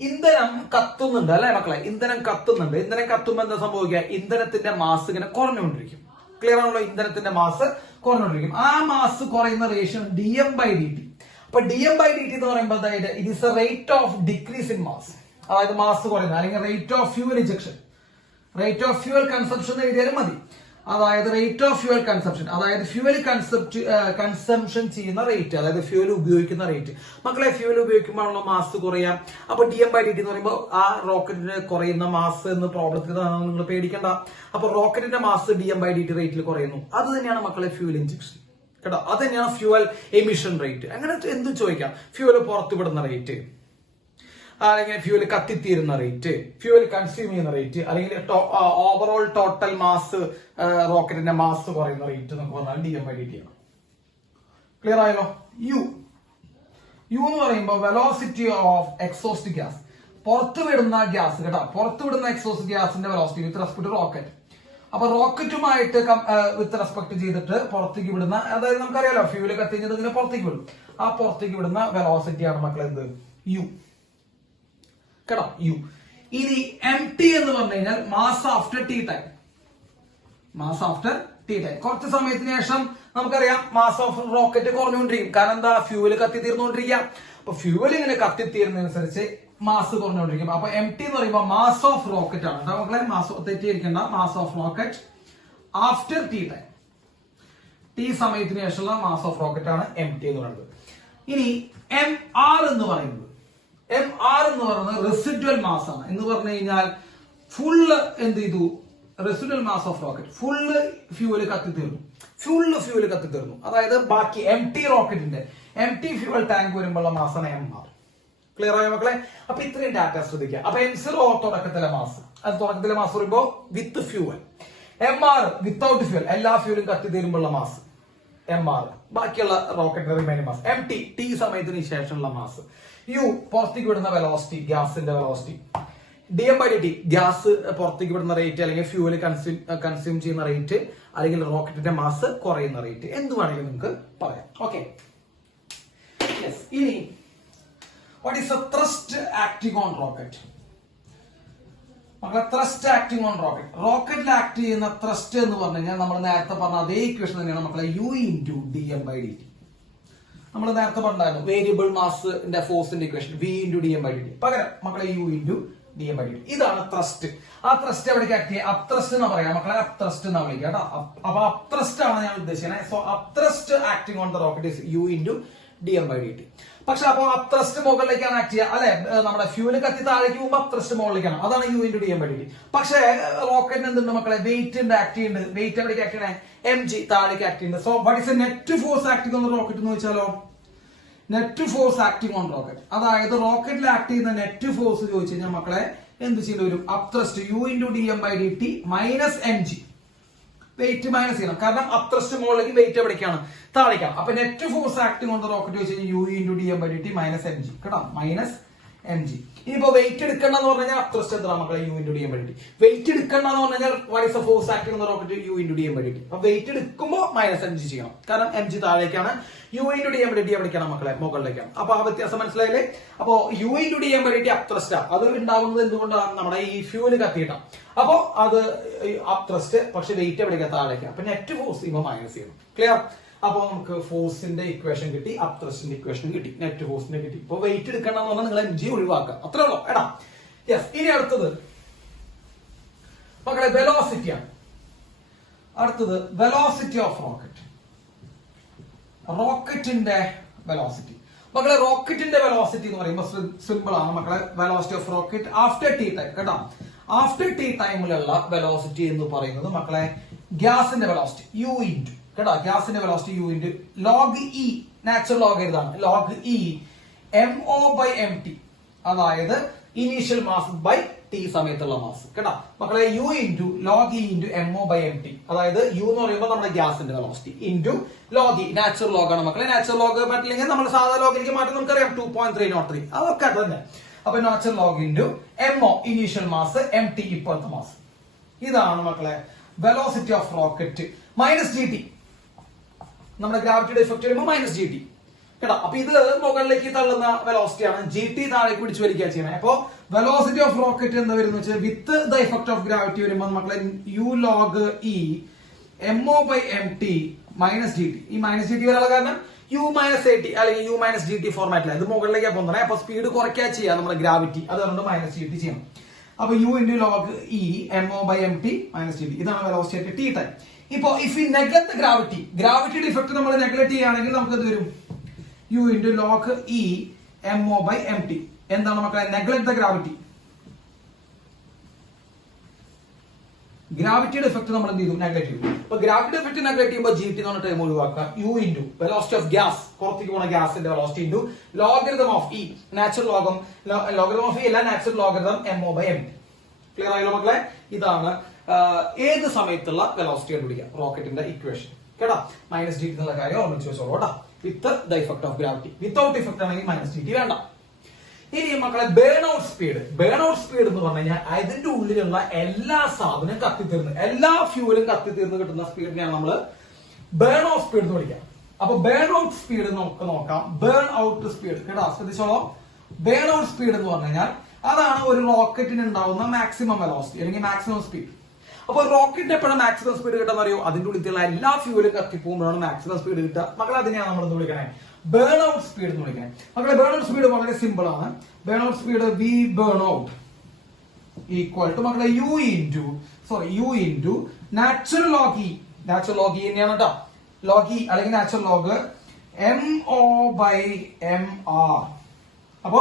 ഇന്ധനം കത്തുന്നുണ്ട് അല്ലെ മക്കളെ, ഇന്ധനം കത്തുന്നുണ്ട്. ഇന്ധനം കത്തുമ്പോൾ എന്താ സംഭവിക്കുക, ഇന്ധനത്തിന്റെ മാസ് ഇങ്ങനെ കുറഞ്ഞുകൊണ്ടിരിക്കും. ക്ലിയർ ആണല്ലോ, ഇന്ധനത്തിന്റെ മാസ് കുറഞ്ഞുകൊണ്ടിരിക്കും. ആ മാസ് കുറയുന്ന റേഷ്യോ dm/dt. അപ്പൊ dm/dt എന്ന് പറയുമ്പോൾ അതായത് it is A rate of decrease in mass, അതായത് മാസ് കുറയുന്നത്, അല്ലെങ്കിൽ rate of fuel injection, rate of fuel consumption എഴുതിയാലും മതി. അതായത് റേറ്റ് ഓഫ് ഫ്യൂവൽ കൺസംപ്ഷൻ, അതായത് ഫ്യൂവൽ കൺസംപ്ഷൻ ചെയ്യുന്ന റേറ്റ്, അതായത് ഫ്യൂവൽ ഉപയോഗിക്കുന്ന റേറ്റ്. മക്കളെ ഫ്യൂവൽ ഉപയോഗിക്കുമ്പോഴാണല്ലോ മാസ് കുറയാം. അപ്പൊ dm/dt എന്ന് പറയുമ്പോൾ ആ റോക്കറ്റിന് കുറയുന്ന മാസ് എന്ന് പ്രോബ്ലത്തിൽ നിങ്ങൾ പേടിക്കണ്ട. അപ്പൊ റോക്കറ്റിന്റെ മാസ് dm/dt റേറ്റിൽ കുറയുന്നു. അത് തന്നെയാണ് മക്കളെ ഫ്യൂവൽ ഇഞ്ചക്ഷൻ കേട്ടോ. അത് തന്നെയാണ് ഫ്യൂവൽ എമിഷൻ റേറ്റ്. അങ്ങനെ എന്തും ചോദിക്കാം. ഫ്യൂവൽ പുറത്തുവിടുന്ന റേറ്റ്, അല്ലെങ്കിൽ ഫ്യൂവൽ കത്തിത്തീരുന്ന റേറ്റ്, ഫ്യൂവൽ കൺസ്യൂം ചെയ്യുന്ന റേറ്റ്, അല്ലെങ്കിൽ ഓവറോൾ ടോട്ടൽ മാസ്, റോക്കറ്റിന്റെ മാസ് കുറയുന്ന റേറ്റ് എന്നൊക്കെ പറഞ്ഞാൽ dm/dt ആണ്. ക്ലിയർ ആയല്ലോ. യു എന്ന് പറയുമ്പോൾ വെലോസിറ്റി ഓഫ് എക്സോസ്റ്റ് ഗ്യാസ്, പുറത്തുവിടുന്ന ഗ്യാസ് കേട്ടോ, പുറത്തുവിടുന്ന എക്സോസ്റ്റ് ഗ്യാസിന്റെ velocity with respect to rocket. അപ്പൊ റോക്കറ്റുമായിട്ട് വിത്ത് റെസ്പെക്ട് ചെയ്തിട്ട് പുറത്തേക്ക് വിടുന്ന, അതായത് നമുക്കറിയാലോ ഫ്യൂവൽ കത്തിഞ്ഞത് ഇങ്ങനെ പുറത്തേക്ക് വിടും. ആ പുറത്തേക്ക് വിടുന്ന വെലോസിറ്റിയാണ് മക്കളെ എന്ത്, യു കേട്ടോ, യു. ഇനി mt എന്ന് പറഞ്ഞു കഴിഞ്ഞാൽ mass after T time. Mass after T time, കുറച്ച് സമയത്തിന് ശേഷം നമുക്കറിയാം മാസ് ഓഫ് റോക്കറ്റ് കുറഞ്ഞുകൊണ്ടിരിക്കും. കാരണം എന്താ, ഫ്യൂവൽ കത്തിത്തീർന്നുകൊണ്ടിരിക്കുക. അപ്പൊ ഫ്യൂവൽ ഇങ്ങനെ കത്തിത്തീരുന്നതനുസരിച്ച് മാസ് കുറഞ്ഞുകൊണ്ടിരിക്കും. അപ്പൊ mt എന്ന് പറയുമ്പോൾ മാസ് ഓഫ് റോക്കറ്റ് ആണ് കേട്ടോ മക്കളെ. മാസ് തെറ്റിയിരിക്കേണ്ട, mass of rocket after T time, T സമയത്തിന് ശേഷമുള്ള മാസ് ഓഫ് റോക്കറ്റ് ആണ് mt എന്ന് പറയുന്നത്. ഇനി mr എന്ന് പറയുന്നത്, mr എന്ന് പറയുന്നത് റെസിഡ്വൽ മാസ് ആണ്. എന്ന് പറഞ്ഞു കഴിഞ്ഞാൽ ഫുള്ള് എന്ത് ചെയ്തു, residual mass of rocket, full fuel കത്തിത്തീർന്നു. അതായത് ബാക്കി റോക്കറ്റിന്റെ ഫ്യൂവൽ ടാങ്ക് വരുമ്പോഴുള്ള മാസാണ് mr. ക്ലിയർ ആയ മക്കളെ. അപ്പൊ ഇത്രയും ഡാറ്റ ശ്രദ്ധിക്കുക. അപ്പൊ m0 തുടക്കത്തിലെ മാസ്, അത് തുടക്കത്തിലെ മാസ് പറയുമ്പോൾ വിത്ത് ഫ്യൂവൽ. mr വിത്തൗട്ട് ഫ്യൂവൽ, എല്ലാ ഫ്യൂവലും കത്തിത്തീരുമ്പോഴുള്ള മാസ് mr. ബാക്കിയുള്ള റോക്കറ്റിന്റെ റിമൈനിങ് മാസ് mt, ടി സമയത്തിന് ശേഷമുള്ള മാസ്. യു പുറത്തേക്ക് വിടുന്ന വെലോസിറ്റി, ഗ്യാസിന്റെ വെലോസിറ്റി. dm/dt ഗ്യാസ് പുറത്തേക്ക് വിടുന്ന റേറ്റ്, അല്ലെങ്കിൽ ഫ്യൂവൽ കൺസ്യൂം ചെയ്യുന്ന റേറ്റ്, അല്ലെങ്കിൽ റോക്കറ്റിന്റെ മാസ് കുറയുന്ന റേറ്റ്, എന്ത് വേണമെങ്കിലും നിങ്ങൾക്ക് പറയാം. ഓക്കെ. ഇനി what is a thrust acting on rocket? മക്കളെ ത്രസ്റ്റ് ആക്ടിംഗ് ഓൺ റോക്കറ്റ്, റോക്കറ്റിൽ ആക്ട് ചെയ്യുന്ന ത്രസ്റ്റ് എന്ന് പറഞ്ഞു കഴിഞ്ഞാൽ നമ്മൾ നേരത്തെ പറഞ്ഞ അതേ ഇക്വേഷൻ തന്നെയാണ് മക്കളെ, u × dm/dt. നമ്മൾ നേരത്തെ പറഞ്ഞായിരുന്നു വേരിയബിൾ മാസിന്റെ ഫോഴ്സിന്റെ ഇക്വേഷൻ v × dm/dt. പകരം മക്കളെ u × dm/dt. ഇതാണ് ത്രസ്റ്റ്. ആ ത്രസ്റ്റ് എവിടേക്ക് ആക്ട് ചെയ്യുക, അപ്ത്രസ്റ്റ് എന്ന് പറയാം മക്കളെ, അപ്ത്രസ്റ്റ് എന്നാ വിളിക്കുക കേട്ടോ. അപ്പൊ അപ്ത്രസ്റ്റ് ആണ് ഞാൻ ഉദ്ദേശിക്കുന്നത്. So അപ്ത്രസ്റ്റ് acting on the rocket is u × dm/dt. പക്ഷെ അപ്പൊ അപ്ത്രസ്റ്റ് മുകളിലേക്കാണ് ആക്ട് ചെയ്യുക അല്ലെ, നമ്മുടെ ഫ്യൂല് കത്തി താഴേക്ക് പോകുമ്പോൾ അപ്ത്രസ്റ്റ് മുകളിലേക്കാണ്, അതാണ് u × dm/dt. പക്ഷെ റോക്കറ്റിന് എന്തുണ്ട് മക്കളെ, വെയിറ്റ് ഉണ്ട്, ആക്ട് ചെയ്യുന്നുണ്ട്. വെയിറ്റ് എവിടേക്ക് ആക്ട് ചെയ്യണേ, mg താഴേക്ക് ആക്ട് ചെയ്യുന്നുണ്ട്. So what is A net force acting on rocket എന്ന് വെച്ചാലോ, net force acting on rocket, അതായത് റോക്കറ്റിൽ ആക്ട് ചെയ്യുന്ന നെറ്റ് ഫോഴ്സ് ചോദിച്ചു കഴിഞ്ഞാൽ മക്കളെ എന്ത് ചെയ്യേണ്ടി വരും, അപ്ത്രസ്റ്റ് u × dm/dt minus mg. Wait minus ചെയ്യണം, കാരണം അപ്ത്രസ്റ്റ് മുകളിലേക്ക് വെയിറ്റ് എവിടേക്കാണ്, താഴേക്കാണ്. അപ്പൊ net force acting on the rocket വെച്ച് കഴിഞ്ഞാൽ u × dm/dt മൈനസ് mg കേട്ടോ, മൈനസ് mg. ഇനിയിപ്പോ വെയിറ്റ് എടുക്കണം എന്ന് പറഞ്ഞാൽ അത്രസ്റ്റ് എത്ര മക്കളെ u into dm by dt. Weight എടുക്കണം എന്ന് പറഞ്ഞാൽ what is the force acting on the rocket u into dm by dt. അപ്പൊ വെയിറ്റ് എടുക്കുമ്പോൾ -mg ചെയ്യണം, കാരണം mg താഴേക്കാണ്, u into dm by dt എവിടേക്കാണ് മക്കളെ മുകളിലേക്കാണ്. അപ്പൊ ആ വ്യത്യാസം മനസ്സിലായില്ലേ? അപ്പൊ u into dm by dt അപ്ത്രസ്റ്റ് അത് ഉണ്ടാവുന്നത് എന്തുകൊണ്ടാണ്? നമ്മുടെ ഈ ഫ്യൂല് കത്തിയിട്ടാണ്. അപ്പൊ അത് അപ്ത്രസ്റ്റ്, പക്ഷെ വെയിറ്റ് എവിടേക്കാ? താഴേക്കാണ്. അപ്പൊ നെറ്റ് ഫോഴ്സ് ചെയ്യുമ്പോൾ മൈനസ് ചെയ്യണം. ക്ലിയർ? അപ്പൊ നമുക്ക് ഫോഴ്സിന്റെ ഇക്വേഷൻ കിട്ടി, അപ്ത്രസ്റ്റിന്റെ ഇക്വേഷൻ കിട്ടി, നെറ്റ് ഫോഴ്സിന്റെ കിട്ടി. ഇപ്പൊ വെയിറ്റ് എടുക്കണം എന്ന് പറഞ്ഞാൽ നിങ്ങൾ mg ഒഴിവാക്കുക, അത്രേ ഉള്ളൂ. എടാ യെസ്. ഇനി അടുത്തത് മക്കളെ വെലോസിറ്റി ആണ്. അടുത്തത് വെലോസിറ്റി ഓഫ് റോക്കറ്റ്. റോക്കറ്റിന്റെ വെലോസിറ്റി മക്കളെ, റോക്കറ്റിന്റെ വെലോസിറ്റി എന്ന് പറയുമ്പോൾ സിമ്പിൾ ആണ് മക്കളെ. Velocity of rocket after T time, കേട്ടോ. ആഫ്റ്റർ ടി ടൈമിലുള്ള വെലോസിറ്റി എന്ന് പറയുന്നത് മക്കളെ ഗ്യാസിന്റെ വെലോസിറ്റി u ഇൻറ്റു, കേട്ടോ, ഗ്യാസിന്റെ velocity u into log E, natural log ഇതാണ് log E mo by M T, അതായത് ഇനീഷ്യൽ മാസ് ബൈ ടി സമയത്തുള്ള മാസ്, കേട്ടോ മക്കളെ. u into log E into mo by M T, അതായത് u എന്ന് പറയുമ്പോൾ നമ്മുടെ ഗ്യാസിന്റെ velocity into log E, natural log ആണ് മക്കളെ. നാച്ചുറൽ ലോഗ് പറ്റില്ലെങ്കിൽ നമ്മൾ സാധാ ലോഗിലേക്ക് മാറ്റി നമുക്കറിയാം 2.303, അതൊക്കെ അത് തന്നെ. അപ്പൊ natural log into mo initial mass, M T ഇപ്പോഴത്തെ മാസ്. ഇതാണ് മക്കളെ velocity of rocket. Minus G T, നമ്മുടെ ഗ്രാവിറ്റിയുടെ ഇഫക്റ്റ് വരുമ്പോൾ മൈനസ് ജി ടി, കേട്ടോ. അപ്പൊ ഇത് മുകളിലേക്ക് തള്ളുന്ന വെലോസിറ്റി ആണ്, ജി ടി താഴേക്ക് പിടിച്ചു വലിക്കുക ചെയ്യണേ. അപ്പൊ വെലോസിറ്റി ഓഫ് റോക്കറ്റ് എന്താ വരുന്ന വെച്ചാൽ with the effect of gravity വരുമ്പോൾ മക്കളെ u log E mo by M T minus G t. ഈ മൈനസ് ജി ടി വരാനുള്ള കാരണം u മൈനസ് എ ടി അല്ലെങ്കിൽ u മൈനസ് ജി ടി ഫോർമാറ്റിലാണ്. ഇത് മുകളിലേക്ക് പോകുന്നത്. അപ്പൊ സ്പീഡ് കുറയ്ക്കുക ചെയ്യാം നമ്മുടെ ഗ്രാവിറ്റി, അതുകൊണ്ട് മൈനസ് ജി ടി ചെയ്യണം. അപ്പൊ u into log E mo by M T minus G T, ഇതാണ് വെലോസിറ്റി അറ്റ് ടി ടൈം. ഇപ്പൊ ഇഫ് യു നെഗ്ലക്ട് ഗ്രാവിറ്റി, ഗ്രാവിറ്റിയുടെ ഇഫക്ട് നമ്മൾ നെഗ്ലക്ട് ചെയ്യുകയാണെങ്കിൽ നമുക്ക് എന്ത് വരും? u into log E mo by M T. എന്താണ് മക്കളെ? Neglect the gravity. ഗ്രാവിറ്റിയുടെ ഇഫക്ട് നമ്മൾ എന്ത് ചെയ്തു? നെഗ്ലക്ട് ചെയ്തു. അപ്പൊ ഗ്രാവിറ്റി ഇഫക്ട് നെഗ്ലക്ട് ചെയ്യുമ്പോൾ ജി ടി എന്ന് പറഞ്ഞ ടൈം ഒഴിവാക്കുക. u into velocity of gas, പുറത്തേക്ക് പോകുന്ന ഗ്യാസിന്റെ velocity into logarithm of E, natural logarithm of E അല്ല, natural logarithm mo by M T. Clear ആയല്ലോ മക്കളെ? ഇതാണ് ഏത് സമയത്തുള്ള വെലോസിറ്റി കണ്ടുപിടിക്കുക, റോക്കറ്റിന്റെ ഇക്വേഷൻ, കേട്ടോ. മൈനസ് ജി ടി എന്നുള്ള കാര്യം ഓർമ്മിച്ച് വെച്ചോളൂ, കേട്ടോ. With the effect of gravity, without effect ആണെങ്കിൽ മൈനസ് ജി ടി വേണ്ട. ഇനി മക്കളെ burn out speed. Burn out speed എന്ന് പറഞ്ഞു കഴിഞ്ഞാൽ അതിന്റെ ഉള്ളിലുള്ള എല്ലാ സാധനവും കത്തിത്തീർന്ന്, എല്ലാ ഫ്യൂലും കത്തിത്തീർന്ന് കിട്ടുന്ന സ്പീഡിനെയാണ് നമ്മൾ ബേൺ ഔട്ട് സ്പീഡ് എന്ന് വിളിക്കാം. അപ്പൊ ബേൺ ഔട്ട് സ്പീഡ് നമുക്ക് നോക്കാം. ബേൺ ഔട്ട് സ്പീഡ്, കേട്ടോ, ശ്രദ്ധിച്ചോളൂ. ബേൺ ഔട്ട് സ്പീഡ് എന്ന് പറഞ്ഞു കഴിഞ്ഞാൽ അതാണ് ഒരു റോക്കറ്റിന് ഉണ്ടാവുന്ന മാക്സിമം വെലോസിറ്റി അല്ലെങ്കിൽ മാക്സിമം സ്പീഡ്. അപ്പൊ റോക്കറ്റിന് എപ്പോഴും മാക്സിമം സ്പീഡ് കിട്ടാന്ന് അറിയോ? അതിന്റെ ഉള്ളിലുള്ള എല്ലാ ഫ്യൂലും കത്തിപ്പോകുമ്പോഴാണ് മാക്സിമം സ്പീഡ് കിട്ടുക. മക്കളെ അതിനെയാണ് നമ്മൾ എന്ത് വിളിക്കണേ? ബേൺ ഔട്ട് സ്പീഡ് എന്ന് വിളിക്കണേ. മക്കളെ ബേൺ ഔട്ട് സ്പീഡ് വളരെ സിമ്പിൾ ആണ്. Burn out speed V burn out equal to മക്കളെ U into natural log E. Natural log E തന്നെയാണ് കേട്ടോ, ലോഗ് ഇ അല്ലെങ്കിൽ natural log mo by M R. അപ്പോ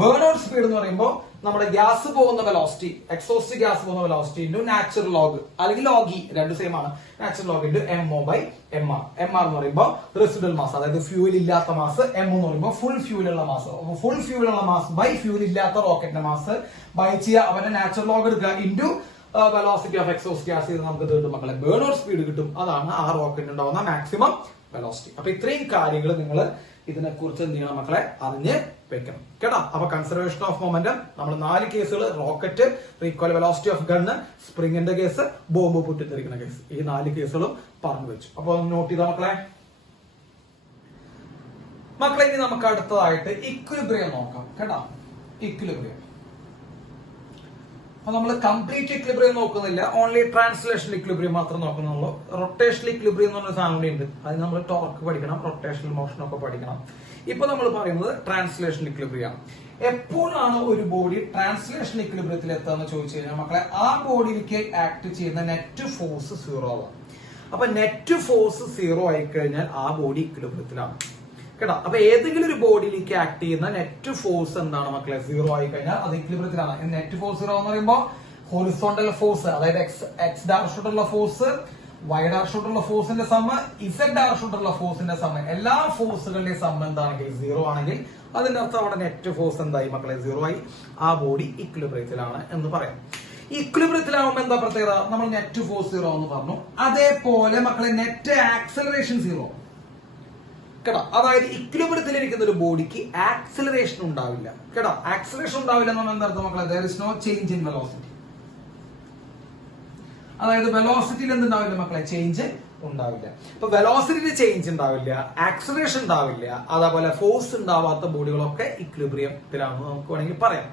ബേൺ ഔട്ട് സ്പീഡ് എന്ന് പറയുമ്പോൾ നമ്മുടെ ഗ്യാസ് പോകുന്ന വെലോസിറ്റി, എക്സോസ്റ്റ് ഗ്യാസ് പോകുന്ന വെലോസിറ്റി ഇൻറ്റു നാച്ചുറൽ ലോഗ് അല്ലെങ്കിൽ ലോഗ് ഇ, രണ്ട് സെയിം ആണ്. Natural log into mo by M R. M R എന്ന് പറയുമ്പോൾ റെസിഡൽ മാസ്, അതായത് ഫ്യൂൽ ഇല്ലാത്ത മാസ്. m എന്ന് പറയുമ്പോൾ ഫുൾ ഫ്യൂൽ ഉള്ള മാസ്. ഫുൾ ഫ്യൂൽ ഉള്ള മാസ് ബൈ ഫ്യൂൽ ഇല്ലാത്ത റോക്കറ്റിന്റെ മാസ് ബൈ ചെയ്യുക, അവന്റെ നാച്ചുറൽ ലോഗ് എടുക്കുക into velocity of exhaust gas ചെയ്ത് നമുക്ക് കിട്ടും മക്കളെ ബേൺ ഔട്ട് സ്പീഡ് കിട്ടും. അതാണ് ആ റോക്കറ്റ് ഉണ്ടാവുന്ന മാക്സിമം വെലോസിറ്റി. അപ്പൊ ഇത്രയും കാര്യങ്ങൾ നിങ്ങൾ ഇതിനെ കുറിച്ച് എന്ത് ചെയ്യണം മക്കളെ? അറിഞ്ഞ് വെക്കണം, കേട്ടോ. അപ്പൊ കൺസർവേഷൻ ഓഫ് മൊമെന്റം നമ്മൾ 4 കേസുകൾ, rocket, recoil velocity of gun, സ്പ്രിങ്ങിന്റെ കേസ്, ബോംബ് പൊട്ടിത്തെറിക്കുന്ന കേസ്, ഈ 4 കേസുകളും പറഞ്ഞു വെച്ചു. അപ്പൊ നോട്ട് ചെയ്ത മക്കളെ. ഇനി നമുക്ക് അടുത്തതായിട്ട് ഇക്വിലിബ്രിയം നോക്കാം, കേട്ടോ. ഇക്വിലിബ്രിയം. അപ്പൊ നമ്മൾ കംപ്ലീറ്റ് ഇക്വിലിബ്രിയം നോക്കുന്നില്ല, ഓൺലി ട്രാൻസ്ലേഷണൽ ഇക്വിലിബ്രിയം മാത്രം നോക്കുന്നുള്ളൂ. റൊട്ടേഷണൽ ഇക്വിലിബ്രിയം എന്ന് പറഞ്ഞ സാധനം ഉണ്ട്, അത് നമ്മൾ ടോർക്ക് പഠിക്കണം, റൊട്ടേഷണൽ മോഷൻ ഒക്കെ പഠിക്കണം. ഇപ്പൊ നമ്മൾ പറയുന്നത് ട്രാൻസ്ലേഷണൽ ഇക്വിലിബ്രിയം. എപ്പോഴാണ് ഒരു ബോഡി ട്രാൻസ്ലേഷണൽ ഇക്വിലിബ്രിയത്തിൽ എത്താന്ന് ചോദിച്ചു കഴിഞ്ഞാൽ മക്കളെ, ആ ബോഡിയിലേക്ക് ആക്ട് ചെയ്യുന്ന നെറ്റ് ഫോഴ്സ് 0 ആവാം. അപ്പൊ നെറ്റ് ഫോഴ്സ് 0 ആയി കഴിഞ്ഞാൽ ആ ബോഡി ഇക്വിലിബ്രിയത്തിലാണ്, കേട്ടോ. അപ്പൊ ഏതെങ്കിലും ഒരു ബോഡിയിലേക്ക് ആക്ട് ചെയ്യുന്ന നെറ്റ് ഫോഴ്സ് എന്താണ് മക്കളെ? 0 ആയി കഴിഞ്ഞാൽ അത് ഇക്വിലിബ്രിയത്തിലാണ്. നെറ്റ് ഫോഴ്സ് 0 എന്ന് പറയുമ്പോൾ ഹൊറിസോണ്ടൽ ഫോഴ്സ്, അതായത് എക്സ് ഡയറക്ഷനിലുള്ള ഫോഴ്സ്, y ഡയറക്ഷനിലുള്ള ഫോഴ്സിന്റെ സമ്മ, z ഡയറക്ഷനിലുള്ള ഫോഴ്സിന്റെ സമ്മ, എല്ലാ ഫോഴ്സുകളുടെയും സമ്മ എന്താണെങ്കിൽ 0 ആണെങ്കിൽ അതിന്റെ അർത്ഥം അവിടെ നെറ്റ് ഫോഴ്സ് എന്തായി മക്കളെ? 0 ആയി. ആ ബോഡി ഇക്വിലിബ്രിയത്തിലാണ് എന്ന് പറയാം. ഇക്വിലിബ്രിയത്തിലാവുമ്പോൾ എന്താ പ്രത്യേകത? നമ്മൾ നെറ്റ് ഫോഴ്സ് 0 എന്ന് പറഞ്ഞു. അതേപോലെ മക്കളെ നെറ്റ് ആക്സലറേഷൻ 0. കേട്ടോ. അതായത് ഇക്വിലിബ്രിയത്തിൽ ഇരിക്കുന്ന ഒരു ബോഡിക്ക് ആക്സിലറേഷൻ ഉണ്ടാവില്ല കേട്ടോ. ആക്സിലറേഷൻ ഉണ്ടാവില്ല എന്ന് പറഞ്ഞാൽ എന്താ അർത്ഥം മക്കളെ? there is no change in velocity. അതായത് വെലോസിറ്റിയിൽ എന്തുണ്ടാവില്ല മക്കളെ? ചേഞ്ച് ഉണ്ടാവില്ല. ഇപ്പൊ വെലോസിറ്റിയിൽ ചേഞ്ച് ഉണ്ടാവില്ല, ആക്സിലറേഷൻ ഉണ്ടാവില്ല, അതേപോലെ ഫോഴ്സ് ഉണ്ടാവാത്ത ബോഡികളൊക്കെ ഇക്വിലിബ്രിയത്തിലാണെന്ന് നമുക്ക് വേണമെങ്കിൽ പറയാം.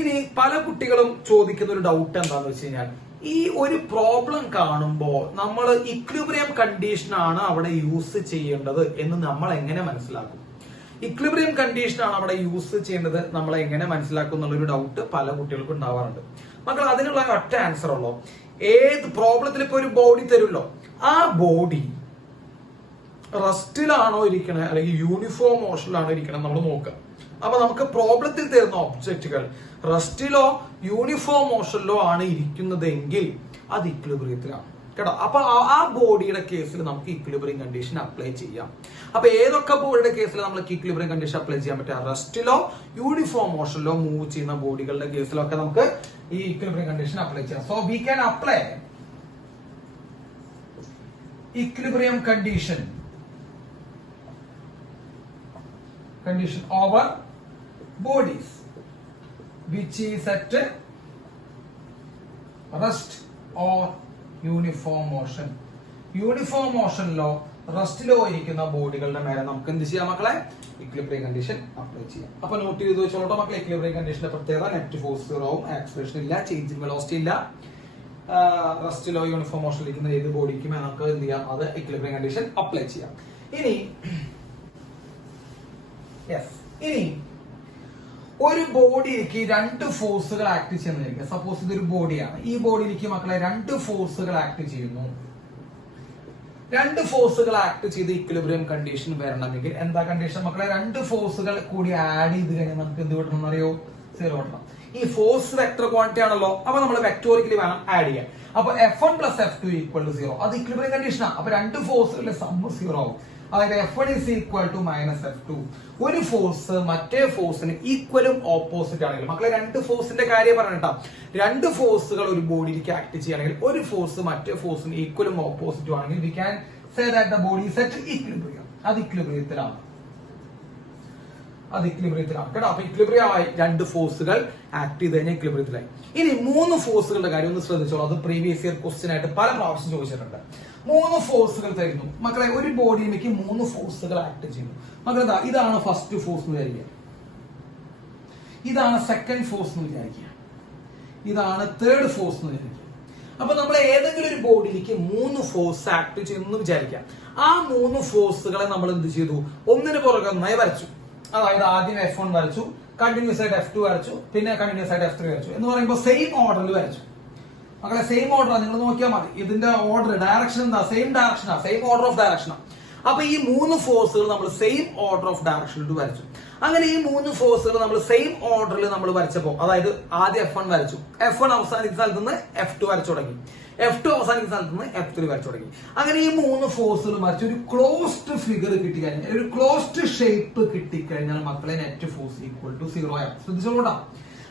ഇനി പല കുട്ടികളും ചോദിക്കുന്ന ഒരു ഡൗട്ട് എന്താണെന്ന് വെച്ച് കഴിഞ്ഞാൽ, ഈ ഒരു പ്രോബ്ലം കാണുമ്പോൾ നമ്മൾ ഇക്വിലിബ്രിയം കണ്ടീഷൻ ആണ് അവിടെ യൂസ് ചെയ്യേണ്ടത് എന്ന് നമ്മൾ എങ്ങനെ മനസ്സിലാക്കും? ഇക്വിലിബ്രിയം കണ്ടീഷൻ ആണ് അവിടെ യൂസ് ചെയ്യേണ്ടത് നമ്മൾ എങ്ങനെ മനസ്സിലാക്കും എന്നുള്ളൊരു ഡൗട്ട് പല കുട്ടികൾക്കും ഉണ്ടാവാറുണ്ട്. മക്കൾ അതിനുള്ള ഒറ്റ ആൻസർ ഉള്ളൂ. ഏത് പ്രോബ്ലത്തിൽ ഇപ്പൊ ഒരു ബോഡി തരുമല്ലോ, ആ ബോഡി റെസ്റ്റിലാണോ ഇരിക്കണേ അല്ലെങ്കിൽ യൂണിഫോം മോഷനിലാണോ ഇരിക്കണം നമ്മൾ നോക്കുക. അപ്പൊ നമുക്ക് പ്രോബ്ലത്തിൽ തരുന്ന ഒബ്ജക്റ്റുകൾ റെസ്റ്റിലോ യൂണിഫോം മോഷനിലോ ആണ് ഇരിക്കുന്നതെങ്കിൽ അത് ഇക്വിലിബ്രിയത്തിലാണ് കേട്ടോ. അപ്പൊ ആ ബോഡിയുടെ കേസിൽ നമുക്ക് ഇക്വിലിബ്രിയം കണ്ടീഷൻ അപ്ലൈ ചെയ്യാം. അപ്പൊ ഏതൊക്കെ ബോഡിയുടെ കേസിൽ നമുക്ക് ഇക്വിലിബ്രിയം കണ്ടീഷൻ അപ്ലൈ ചെയ്യാൻ പറ്റുക? റെസ്റ്റിലോ യൂണിഫോം മോഷനിലോ മൂവ് ചെയ്യുന്ന ബോഡികളുടെ കേസിലൊക്കെ നമുക്ക് ഈ ഇക്വിലിബ്രിയം കണ്ടീഷൻ അപ്ലൈ ചെയ്യാം. So we can apply equilibrium condition over bodies which is at rest or uniform motion. Uniform മോഷനിലോ റെസ്റ്റിലോ ഇരിക്കുന്ന ബോഡികളുടെ മേലെ നമുക്ക് എന്ത് ചെയ്യാം മക്കളെ? ഇക്വിലിബ്രിയം കണ്ടീഷൻ അപ്ലൈ ചെയ്യാം. അപ്പൊ നോട്ട് ചെയ്ത് വെച്ചോളൂ മക്കളെ, ഇക്വിലിബ്രിയം കണ്ടീഷന്റെ പ്രത്യേകത നെറ്റ് ഫോഴ്സ് സീറോ ആവും, ആക്സിലറേഷൻ ഇല്ല, ചേഞ്ച് ഇൻ വെലോസിറ്റി ഇല്ല. റെസ്റ്റിലോ യൂണിഫോം മോഷനിൽ ഇരിക്കുന്ന ഏത് ബോഡിക്കും നമുക്ക് എന്ത് ചെയ്യാം? അത് ഇക്വിലിബ്രിയം കണ്ടീഷൻ അപ്ലൈ ചെയ്യാം. ഇനി ഒരു ബോഡിയിലേക്ക് രണ്ട് ഫോഴ്സുകൾ ആക്ട് ചെയ്യുന്നതായിരിക്കും. സപ്പോസ് ഇതൊരു ബോഡിയാണ്, ഈ ബോഡിയിലേക്ക് മക്കളെ രണ്ട് ഫോഴ്സുകൾ ആക്ട് ചെയ്യുന്നു. രണ്ട് ഫോഴ്സുകൾ ആക്ട് ചെയ്ത് ഇക്വിലിബ്രിയം കണ്ടീഷൻ വരണമെങ്കിൽ എന്താ കണ്ടീഷൻ മക്കളെ? രണ്ട് ഫോഴ്സുകൾ കൂടി ആഡ് ചെയ്ത് കഴിഞ്ഞാൽ നമുക്ക് എന്ത് കിട്ടണം എന്നറിയോ? സീറോ കിട്ടണം. ഈ ഫോഴ്സ് വെക്ടർ ക്വാണ്ടിറ്റി ആണല്ലോ, അപ്പൊ നമ്മൾ വെക്ടോറിക്കലി വേണം ആഡ് ചെയ്യാൻ. അപ്പൊ F1 plus F2 equal to 0. അത് ഇക്വിലിബ്രിയം കണ്ടീഷനാണ്. അപ്പൊ രണ്ട് ഫോഴ്സുകളുടെ സമ്മ് സീറോ ആവും. അതായത് F1 is equal to minus F2. ഒരു ഫോഴ്സ് മറ്റേ ഫോഴ്സിന് ഈക്വലും ഓപ്പോസിറ്റ് ആണെങ്കിൽ മക്കളെ രണ്ട് ഫോഴ്സിന്റെ കാര്യം പറഞ്ഞിട്ടാ, രണ്ട് ഫോഴ്സുകൾ ഒരു ബോഡിയിലേക്ക് ആക്ട് ചെയ്യുകയാണെങ്കിൽ ഒരു ഫോഴ്സ് മറ്റേ ഫോഴ്സിന് ഈക്വലും ഓപ്പോസിറ്റും ആണെങ്കിൽ we can say that the body is at equilibrium. അത് ഇക്വിലിബ്രിയത്തിലാണ് കേട്ടോ. അപ്പൊ ഇക്വിലിബ്രിയമായി രണ്ട് ഫോഴ്സുകൾ ആക്ട് ചെയ്ത് കഴിഞ്ഞാൽ ഇക്വിലിബ്രിയത്തിലായി. ഇനി മൂന്ന് ഫോഴ്സുകളുടെ കാര്യം ഒന്ന് ശ്രദ്ധിച്ചോളൂ. അത് പ്രീവിയസ് ഇയർ ക്വസ്റ്റ്യൻ ആയിട്ട് പല പ്രാവശ്യം ചോദിച്ചിട്ടുണ്ട്. മൂന്ന് ഫോഴ്സുകൾ തരുന്നു മക്കളെ. ഒരു ബോഡിയിലേക്ക് മൂന്ന് ഫോഴ്സുകൾ ആക്ട് ചെയ്യുന്നു മക്കളെ. ഇതാണ് ഫസ്റ്റ് ഫോഴ്സ് എന്ന് വിചാരിക്കുക, ഇതാണ് സെക്കൻഡ് ഫോഴ്സ് എന്ന് വിചാരിക്കുക, ഇതാണ് തേർഡ് ഫോഴ്സ് എന്ന് വിചാരിക്കുക. അപ്പൊ നമ്മൾ ഏതെങ്കിലും ഒരു ബോഡിയിലേക്ക് മൂന്ന് ഫോഴ്സ് ആക്ട് ചെയ്യുന്നു വിചാരിക്കാം. ആ മൂന്ന് ഫോഴ്സുകളെ നമ്മൾ എന്ത് ചെയ്തു? ഒന്നിന് പുറകെ ഒന്നായി വരച്ചു. അതായത് ആദ്യം F1 വരച്ചു, കണ്ടിന്യൂസ് ആയിട്ട് F2 വരച്ചു, പിന്നെ കണ്ടിന്യൂസ് ആയിട്ട് F3 വരച്ചു എന്ന് പറയുമ്പോൾ സെയിം ഓർഡറിൽ വരച്ചു മക്കളെ. സെയിം ഓർഡറാണ്, നിങ്ങൾ നോക്കിയാൽ മതി. ഇതിന്റെ ഓർഡർ ഡയറക്ഷൻ എന്താ? സെയിം ഡയറക്ഷനാ, സെയിം ഓർഡർ ഓഫ് ഡയറക്ഷനാ. അപ്പൊ ഈ മൂന്ന് ഫോഴ്സുകൾ നമ്മൾ സെയിം ഓർഡർ ഓഫ് ഡയറക്ഷനിൽ വരച്ചു. അങ്ങനെ ഈ മൂന്ന് ഫോഴ്സുകൾ നമ്മൾ സെയിം ഓർഡറിൽ നമ്മൾ വരച്ചപ്പോ, അതായത് ആദ്യം F1 വരച്ചു, F1 അവസാനിക്കുന്ന സ്ഥലത്ത് നിന്ന് F2 വരച്ചു തുടങ്ങി, F2 അവസാനിക്കുന്ന സ്ഥലത്ത് നിന്ന് F3 വരച്ചു തുടങ്ങി. അങ്ങനെ ഈ മൂന്ന് ഫോഴ്സുകൾ വരച്ച് ഒരു ക്ലോസ്ഡ് ഫിഗർ കിട്ടിക്കഴിഞ്ഞാൽ, ഒരു ക്ലോസ്ഡ് ഷേപ്പ് കിട്ടിക്കഴിഞ്ഞാൽ മക്കളെ നെറ്റ് ഫോഴ്സ് ഈക്വൽ ടു 0 ആണ്. ശ്രദ്ധിച്ചോളൂട്ടാ.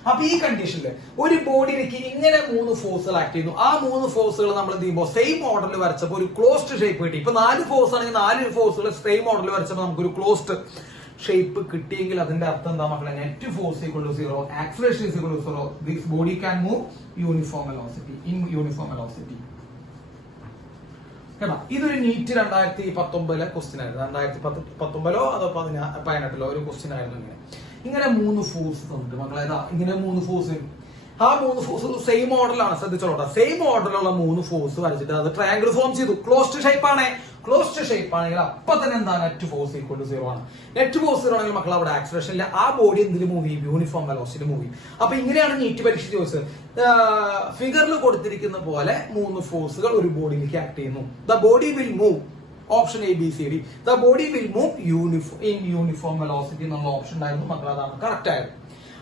അപ്പൊ ഈ കണ്ടീഷനിൽ ഒരു ബോഡിയിലേക്ക് ഇങ്ങനെ മൂന്ന് ഫോഴ്സുകൾ ആക്ട് ചെയ്യുന്നു. ആ മൂന്ന് ഫോഴ്സുകൾ നമ്മൾ എന്ത് ചെയ്യുമ്പോൾ സെയിം ഓർഡറിൽ വരച്ചപ്പോൾ ഒരു ക്ലോസ്ഡ് ഷേപ്പ് കിട്ടി. ഇപ്പൊ 4 ഫോഴ്സ് ആണെങ്കിൽ 4 ഫോഴ്സുകൾ സെയിം ഓർഡറിൽ വരച്ചപ്പോൾ നമുക്കൊരു ക്ലോസ്ഡ് ഷേപ്പ് കിട്ടിയെങ്കിൽ അതിന്റെ അർത്ഥം എന്താ മക്കളെ? Net force equal to 0, acceleration is equal to 0. This body can move uniform velocity കേട്ടോ. ഇതൊരു നീറ്റ് 2019 ക്വസ്റ്റ്യൻ ആയിരുന്നു. 2019 അതോ 2018 ഒരു ക്വസ്റ്റ്യൻ ആയിരുന്നു. ഇങ്ങനെ മൂന്ന് ഫോഴ്സ് തന്നിട്ട് മക്കളെ, ഇങ്ങനെ മൂന്ന് ഫോഴ്സ്, ആ മൂന്ന് ഫോഴ്സ് സെയിം ഓർഡറിലാണ്. ശ്രദ്ധിച്ചോളൂ, സെയിം ഓർഡറിലുള്ള മൂന്ന് ഫോഴ്സ് വരച്ചിട്ട് അത് ട്രയാങ്കിൾ ഫോം ചെയ്തു. ക്ലോസ്ഡ് ഷേപ്പ് ആണ്. ക്ലോസ്ഡ് ഷേപ്പ് ആണെങ്കിൽ അപ്പൊ തന്നെ എന്താ? നെറ്റ് ഫോഴ്സ് ഈക്വൽ ടു 0 ആണ്. നെറ്റ് ഫോഴ്സ് 0 ആണെങ്കിൽ മക്കൾ അവിടെ ആക്സിലറേഷൻ ഇല്ല. ആ ബോഡി എന്തിൽ മൂവ് ചെയ്യും? യൂണിഫോം വെലോസിറ്റി മൂവ് ചെയ്യും. അപ്പൊ ഇങ്ങനെയാണ് നീറ്റ് പരീക്ഷ ചോദിച്ചത്. ഫിഗറിൽ കൊടുത്തിരിക്കുന്ന പോലെ മൂന്ന് ഫോഴ്സുകൾ ഒരു ബോഡിയിലേക്ക് ആക്ട് ചെയ്യുന്നു. The body will move, option ABCD, the body will move in uniform velocity എന്നുള്ള ഓപ്ഷൻ ഉണ്ടായിരുന്നു മക്കൾ. അതാണ് കറക്റ്റ് ആയത്.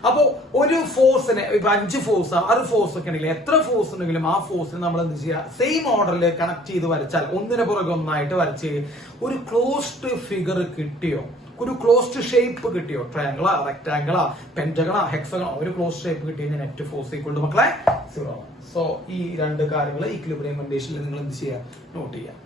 അപ്പോ ഒരു ഫോഴ്സിനെ ഇപ്പൊ 5 ഫോഴ്സ് 6 ഫോഴ്സ് ഒക്കെ ഉണ്ടെങ്കിൽ എത്ര ഫോഴ്സ് ഉണ്ടെങ്കിലും ആ ഫോഴ്സിനെ നമ്മൾ എന്ത് ചെയ്യുക? സെയിം ഓർഡറിൽ കണക്ട് ചെയ്ത് വരച്ചാൽ, ഒന്നിന് പുറകെ ഒന്നായിട്ട് വരച്ച് ഒരു ക്ലോസ്ഡ് ഫിഗർ കിട്ടിയോ? ഒരു ക്ലോസ്ഡ് ഷേപ്പ് കിട്ടിയോ? ട്രയാങ്കിളാ, റെക്ടാങ്കിളാ, പെന്റഗണാ, ഹെക്സഗണാ, ഒരു ക്ലോസ്ഡ് ഷേപ്പ് കിട്ടി കഴിഞ്ഞാൽ നെറ്റ് ഫോഴ്സ് ഈക്വൽ ടു മക്കളെ 0 ആണ്. സോ ഈ രണ്ട് കാര്യങ്ങൾ ഇക്വിലിബ്രിയം കണ്ടീഷനിൽ നിങ്ങൾ എന്ത് ചെയ്യുക? നോട്ട് ചെയ്യുക.